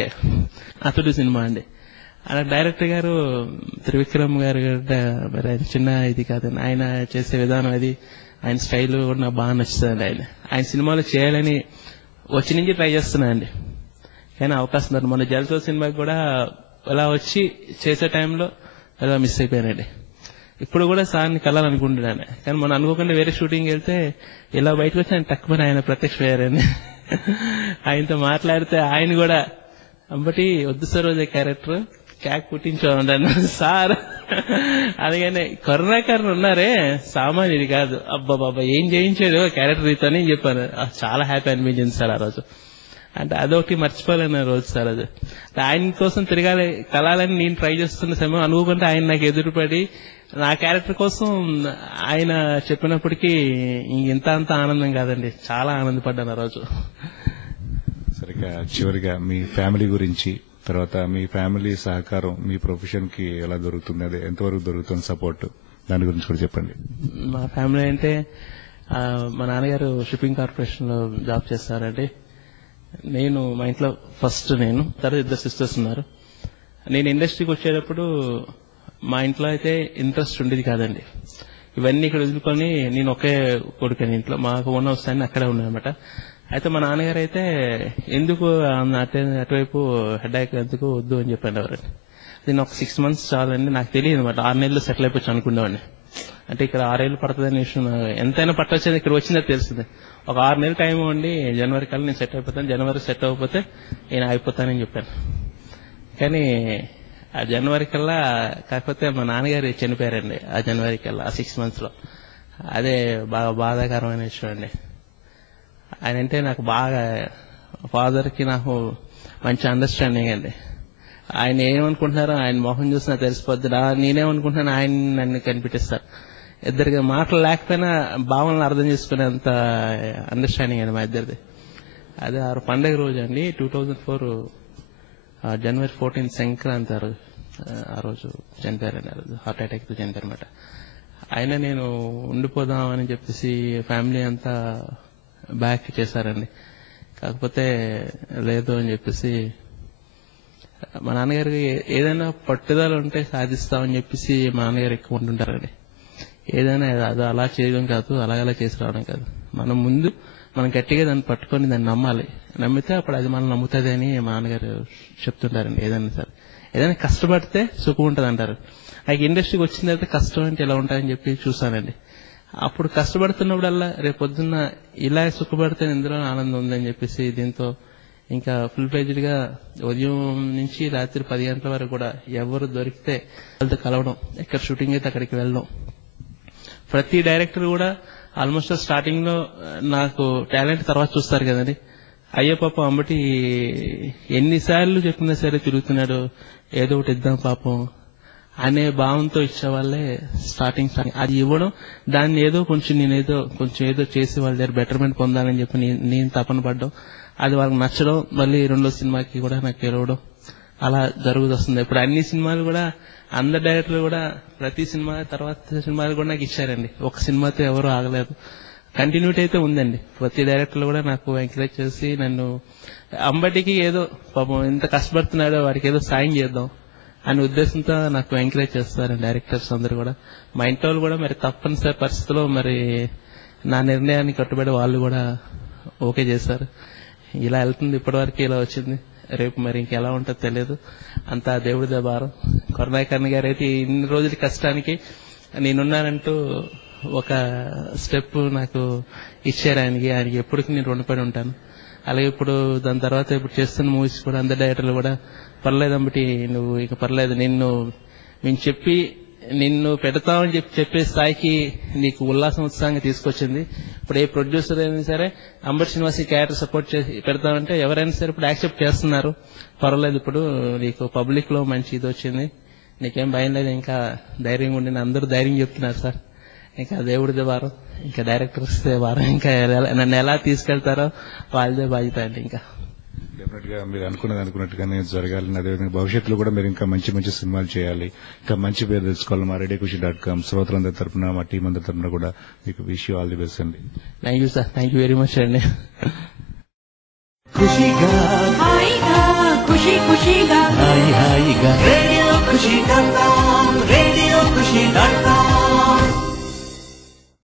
అతడు సినిమా అండి. అలా డైరెక్టర్ గారు త్రివిక్రమ్ గారు మరి ఆయన చిన్న ఇది కాదండి. ఆయన చేసే విధానం అది, ఆయన స్టైల్ కూడా నాకు బాగా నచ్చుతుంది. ఆయన సినిమాలు చేయాలని వచ్చి నుంచి ట్రై చేస్తున్నా అండి, కానీ అవకాశం దొరకదు. మన జల్సో సినిమాకి కూడా అలా వచ్చి చేసే టైంలో అలా మిస్ అయిపోయానండి. ఇప్పుడు కూడా సార్ని కలాలనుకుంటున్నాను, కానీ మనం అనుకోకుండా వేరే షూటింగ్ వెళ్తే ఇలా బయటకు వచ్చి ఆయన తక్కువ ఆయన ప్రత్యక్షమయ్యారండి. ఆయనతో మాట్లాడితే ఆయన కూడా అంబటి వద్దు సార్ అదే క్యారెక్టర్ క్యాక్ పుట్టించామన్నాను సార్. అందుకని కరుణాకరణ ఉన్నారే సామాన్యుడి కాదు, అబ్బా బాబా ఏం చేయించాడు క్యారెక్టర్ రీతని చెప్పాను. చాలా హ్యాపీ అనిపించింది సార్ ఆ రోజు. అంటే అదొకటి మర్చిపోలేని రోజు సార్ అది. ఆయన కోసం తిరగాలి కలాలని నేను ట్రై చేస్తున్న సమయం అనుకోకుండా ఆయన నాకు ఎదురుపడి నా క్యారెక్టర్ కోసం ఆయన చెప్పినప్పటికీ ఇంత అంత ఆనందం కాదండి, చాలా ఆనందపడ్డాను ఆ రోజు. సరిగ్గా చివరిగా మీ ఫ్యామిలీ గురించి, తర్వాత మీ ఫ్యామిలీ సహకారం మీ ప్రొఫెషన్ కి ఎలా దొరుకుతుంది, అదే ఎంతవరకు దొరుకుతుంది సపోర్ట్, దాని గురించి కూడా చెప్పండి. మా ఫ్యామిలీ అంటే మా నాన్నగారు షిప్పింగ్ కార్పొరేషన్ లో జాబ్ చేస్తారండి. నేను మా ఇంట్లో ఫస్ట్, నేను తర్వాత 2 సిస్టర్స్ ఉన్నారు. నేను ఇండస్ట్రీకి వచ్చేటప్పుడు మా ఇంట్లో అయితే ఇంట్రెస్ట్ ఉండేది కాదండి. ఇవన్నీ ఇక్కడ వదులుకొని నేను ఒకే కొడుకని ఇంట్లో మాకు ఉన్న వస్తాయని అక్కడే ఉన్నాయన్నమాట. అయితే మా నాన్నగారు అయితే ఎందుకు అటువైపు హెడ్ఏక్ ఎందుకు వద్దు అని చెప్పండి ఎవరండి. నేను ఒక 6 months చాలండి, నాకు తెలియదు అనమాట. 6 నెలలు సెటిల్ అయిపోవచ్చు అనుకునేవాడిని. అంటే ఇక్కడ 6 ఏళ్ళు పడుతుందని విషయం ఎంతైనా పట్టొచ్చేది, ఇక్కడ వచ్చిందో తెలిసింది. ఒక 6 నెలలు టైం ఉండి జనవరి కల్లా నేను సెట్ అయిపోతాను, జనవరి సెట్ అవ్వకపోతే నేను అయిపోతానని చెప్పాను. కానీ ఆ జనవరి కల్లా, కాకపోతే మా నాన్నగారు చనిపోయారండి ఆ జనవరి కల్లా, ఆ 6 months లో. అదే బాగా బాధాకరమైన విషయం అండి. ఆయన అంటే నాకు బాగా, ఫాదర్ కి నాకు మంచి అండర్స్టాండింగ్ అండి. ఆయన ఏమనుకుంటున్నారో ఆయన మొహం చూసినా తెలిసిపోద్ది, నేనేమనుకుంటున్నాను ఆయన నన్ను కనిపెట్టిస్తారు. ఇద్దరికి మాటలు లేకపోయినా భావనలు అర్థం చేసుకునేంత అండర్స్టాండింగ్ అండి మా ఇద్దరిది. అదే ఆ పండుగ రోజు అండి 2004 జనవరి 14 సంక్రాంతి ఆ రోజు చనిపోయారండి. ఆ రోజు హార్ట్ అటాక్ తో చనిపోయారు అనమాట. ఆయన నేను ఉండిపోదాం అని చెప్పేసి ఫ్యామిలీ అంతా బ్యాక్ చేశారండి. కాకపోతే లేదు అని చెప్పేసి మా నాన్నగారికి ఏదైనా పట్టుదల ఉంటే సాధిస్తామని చెప్పేసి మా నాన్నగారు ఎక్కువ ఉంటుంటారండి. ఏదైనా అది అలా చేయడం కాదు, అలా చేసి రావడం కాదు, మనం ముందు మనం గట్టిగా దాన్ని పట్టుకొని దాన్ని నమ్మాలి, నమ్మితే అప్పుడు అది మనం నమ్ముతుంది అని మా నాన్నగారు చెప్తుంటారండి. ఏదైనా సరే ఏదైనా కష్టపడితే సుఖం ఉంటుంది అంటారు. ఆ ఇండస్ట్రీకి వచ్చిన తర్వాత కష్టం అంటే ఎలా ఉంటాయని చెప్పి చూసానండి. అప్పుడు కష్టపడుతున్నప్పుడల్లా రేపొద్దున్న ఇలా సుఖపడితే ఇందులో ఆనందం ఉందని చెప్పేసి దీంతో ఇంకా ఫుల్ ఫ్లెడ్జ్డ్ గా ఉదయం నుంచి రాత్రి 10 గంటల వరకు కూడా ఎవరు దొరికితే వాళ్ళతో కలవడం, ఎక్కడ షూటింగ్ అయితే అక్కడికి వెళ్ళడం. ప్రతి డైరెక్టర్ కూడా ఆల్మోస్ట్ స్టార్టింగ్ లో నాకు టాలెంట్ తర్వాత చూస్తారు కదండి. అయ్యో పాపం అంబటి ఎన్నిసార్లు చెప్పినా సరే తిరుగుతున్నాడు, ఏదో ఒకటి ఇద్దాం పాపం అనే భావంతో ఇచ్చేవాళ్లే స్టార్టింగ్. అది ఇవ్వడం, దాన్ని ఏదో కొంచెం ఏదో చేసి వాళ్ళ దగ్గర బెటర్మెంట్ పొందాలని చెప్పి నేను తపన పడ్డం, అది వాళ్ళకి నచ్చడం, మళ్ళీ 2వ సినిమాకి కూడా నాకు గెలవడం, అలా జరుగుతుంది. ఇప్పుడు అన్ని సినిమాలు కూడా అందరు డైరెక్టర్లు కూడా ప్రతి సినిమా తర్వాత సినిమాలు కూడా నాకు ఇచ్చారండి. ఒక సినిమాతో ఎవరు ఆగలేదు, కంటిన్యూటీ అయితే ఉందండి. ప్రతి డైరెక్టర్లు కూడా నాకు ఎంకరేజ్ చేసి నన్ను అంబటికి ఏదో పాపం ఎంత కష్టపడుతున్నాడో వాడికి ఏదో సాయం చేద్దాం అనే ఉద్దేశంతో నాకు ఎంకరేజ్ చేస్తారు డైరెక్టర్స్ అందరూ కూడా. మా ఇంట్లో వాళ్ళు కూడా మరి తప్పనిసరి పరిస్థితుల్లో మరి నా నిర్ణయాన్ని కట్టుబడి వాళ్ళు కూడా ఓకే చేశారు. ఇలా వెళ్తుంది, ఇప్పటివరకు ఇలా వచ్చింది, రేపు మరి ఇంకెలా ఉంటుందో తెలియదు, అంతా దేవుడిదే భారం. కరుణాకరణ గారు అయితే ఇన్ని రోజుల కష్టానికి నేనున్నానంటూ ఒక స్టెప్ నాకు ఇచ్చారు. ఆయనకి ఎప్పటికీ నేను రుణపడి ఉంటాను. అలాగే ఇప్పుడు దాని తర్వాత ఇప్పుడు చేస్తున్న మూవీస్ కూడా అందరు డైరెక్టర్లు కూడా పర్లేదు అంబటి నువ్వు ఇక పర్లేదు, మేము చెప్పి నిన్ను పెడతామని చెప్పే స్థాయికి నీకు ఉల్లాసం ఉత్సాహంగా తీసుకొచ్చింది. ఇప్పుడు ఏ ప్రొడ్యూసర్ అయినా సరే అంబటి శ్రీనివాస్ క్యారెక్టర్ సపోర్ట్ చేసి పెడతామంటే ఎవరైనా సరే ఇప్పుడు యాక్సెప్ట్ చేస్తున్నారు. పర్వాలేదు, ఇప్పుడు నీకు పబ్లిక్ లో మంచి ఇది వచ్చింది, నీకేం భయం లేదు, ఇంకా ధైర్యంగా ఉండి అందరూ ధైర్యం చెప్తున్నారు సార్. ఇంకా దేవుడిదే వారం, ఇంకా డైరెక్టర్స్ వారం, ఇంకా నన్ను ఎలా తీసుకెళ్తారో వాళ్ళదే బాధ్యత అండి. ఇంకా డెఫినెట్ గా మీరు అనుకున్నట్టుగానే జరగాలని, అదేవిధంగా భవిష్యత్తులో కూడా మీరు ఇంకా మంచి మంచి సినిమాలు చేయాలి, ఇంకా మంచి పేరు తెచ్చుకోవాలి. మా రేడియోఖుషి.com శ్రోతలందరి తరపున, మా టీం అందరి తరపున కూడా మీకు wish you all the best అండి. Thank you sir, thank you very much అండి. ఖుషిగా హాయిగా ఖుషి ఖుషిగా హాయిగా రేడియో ఖుషి.com, రేడియో ఖుషి.com.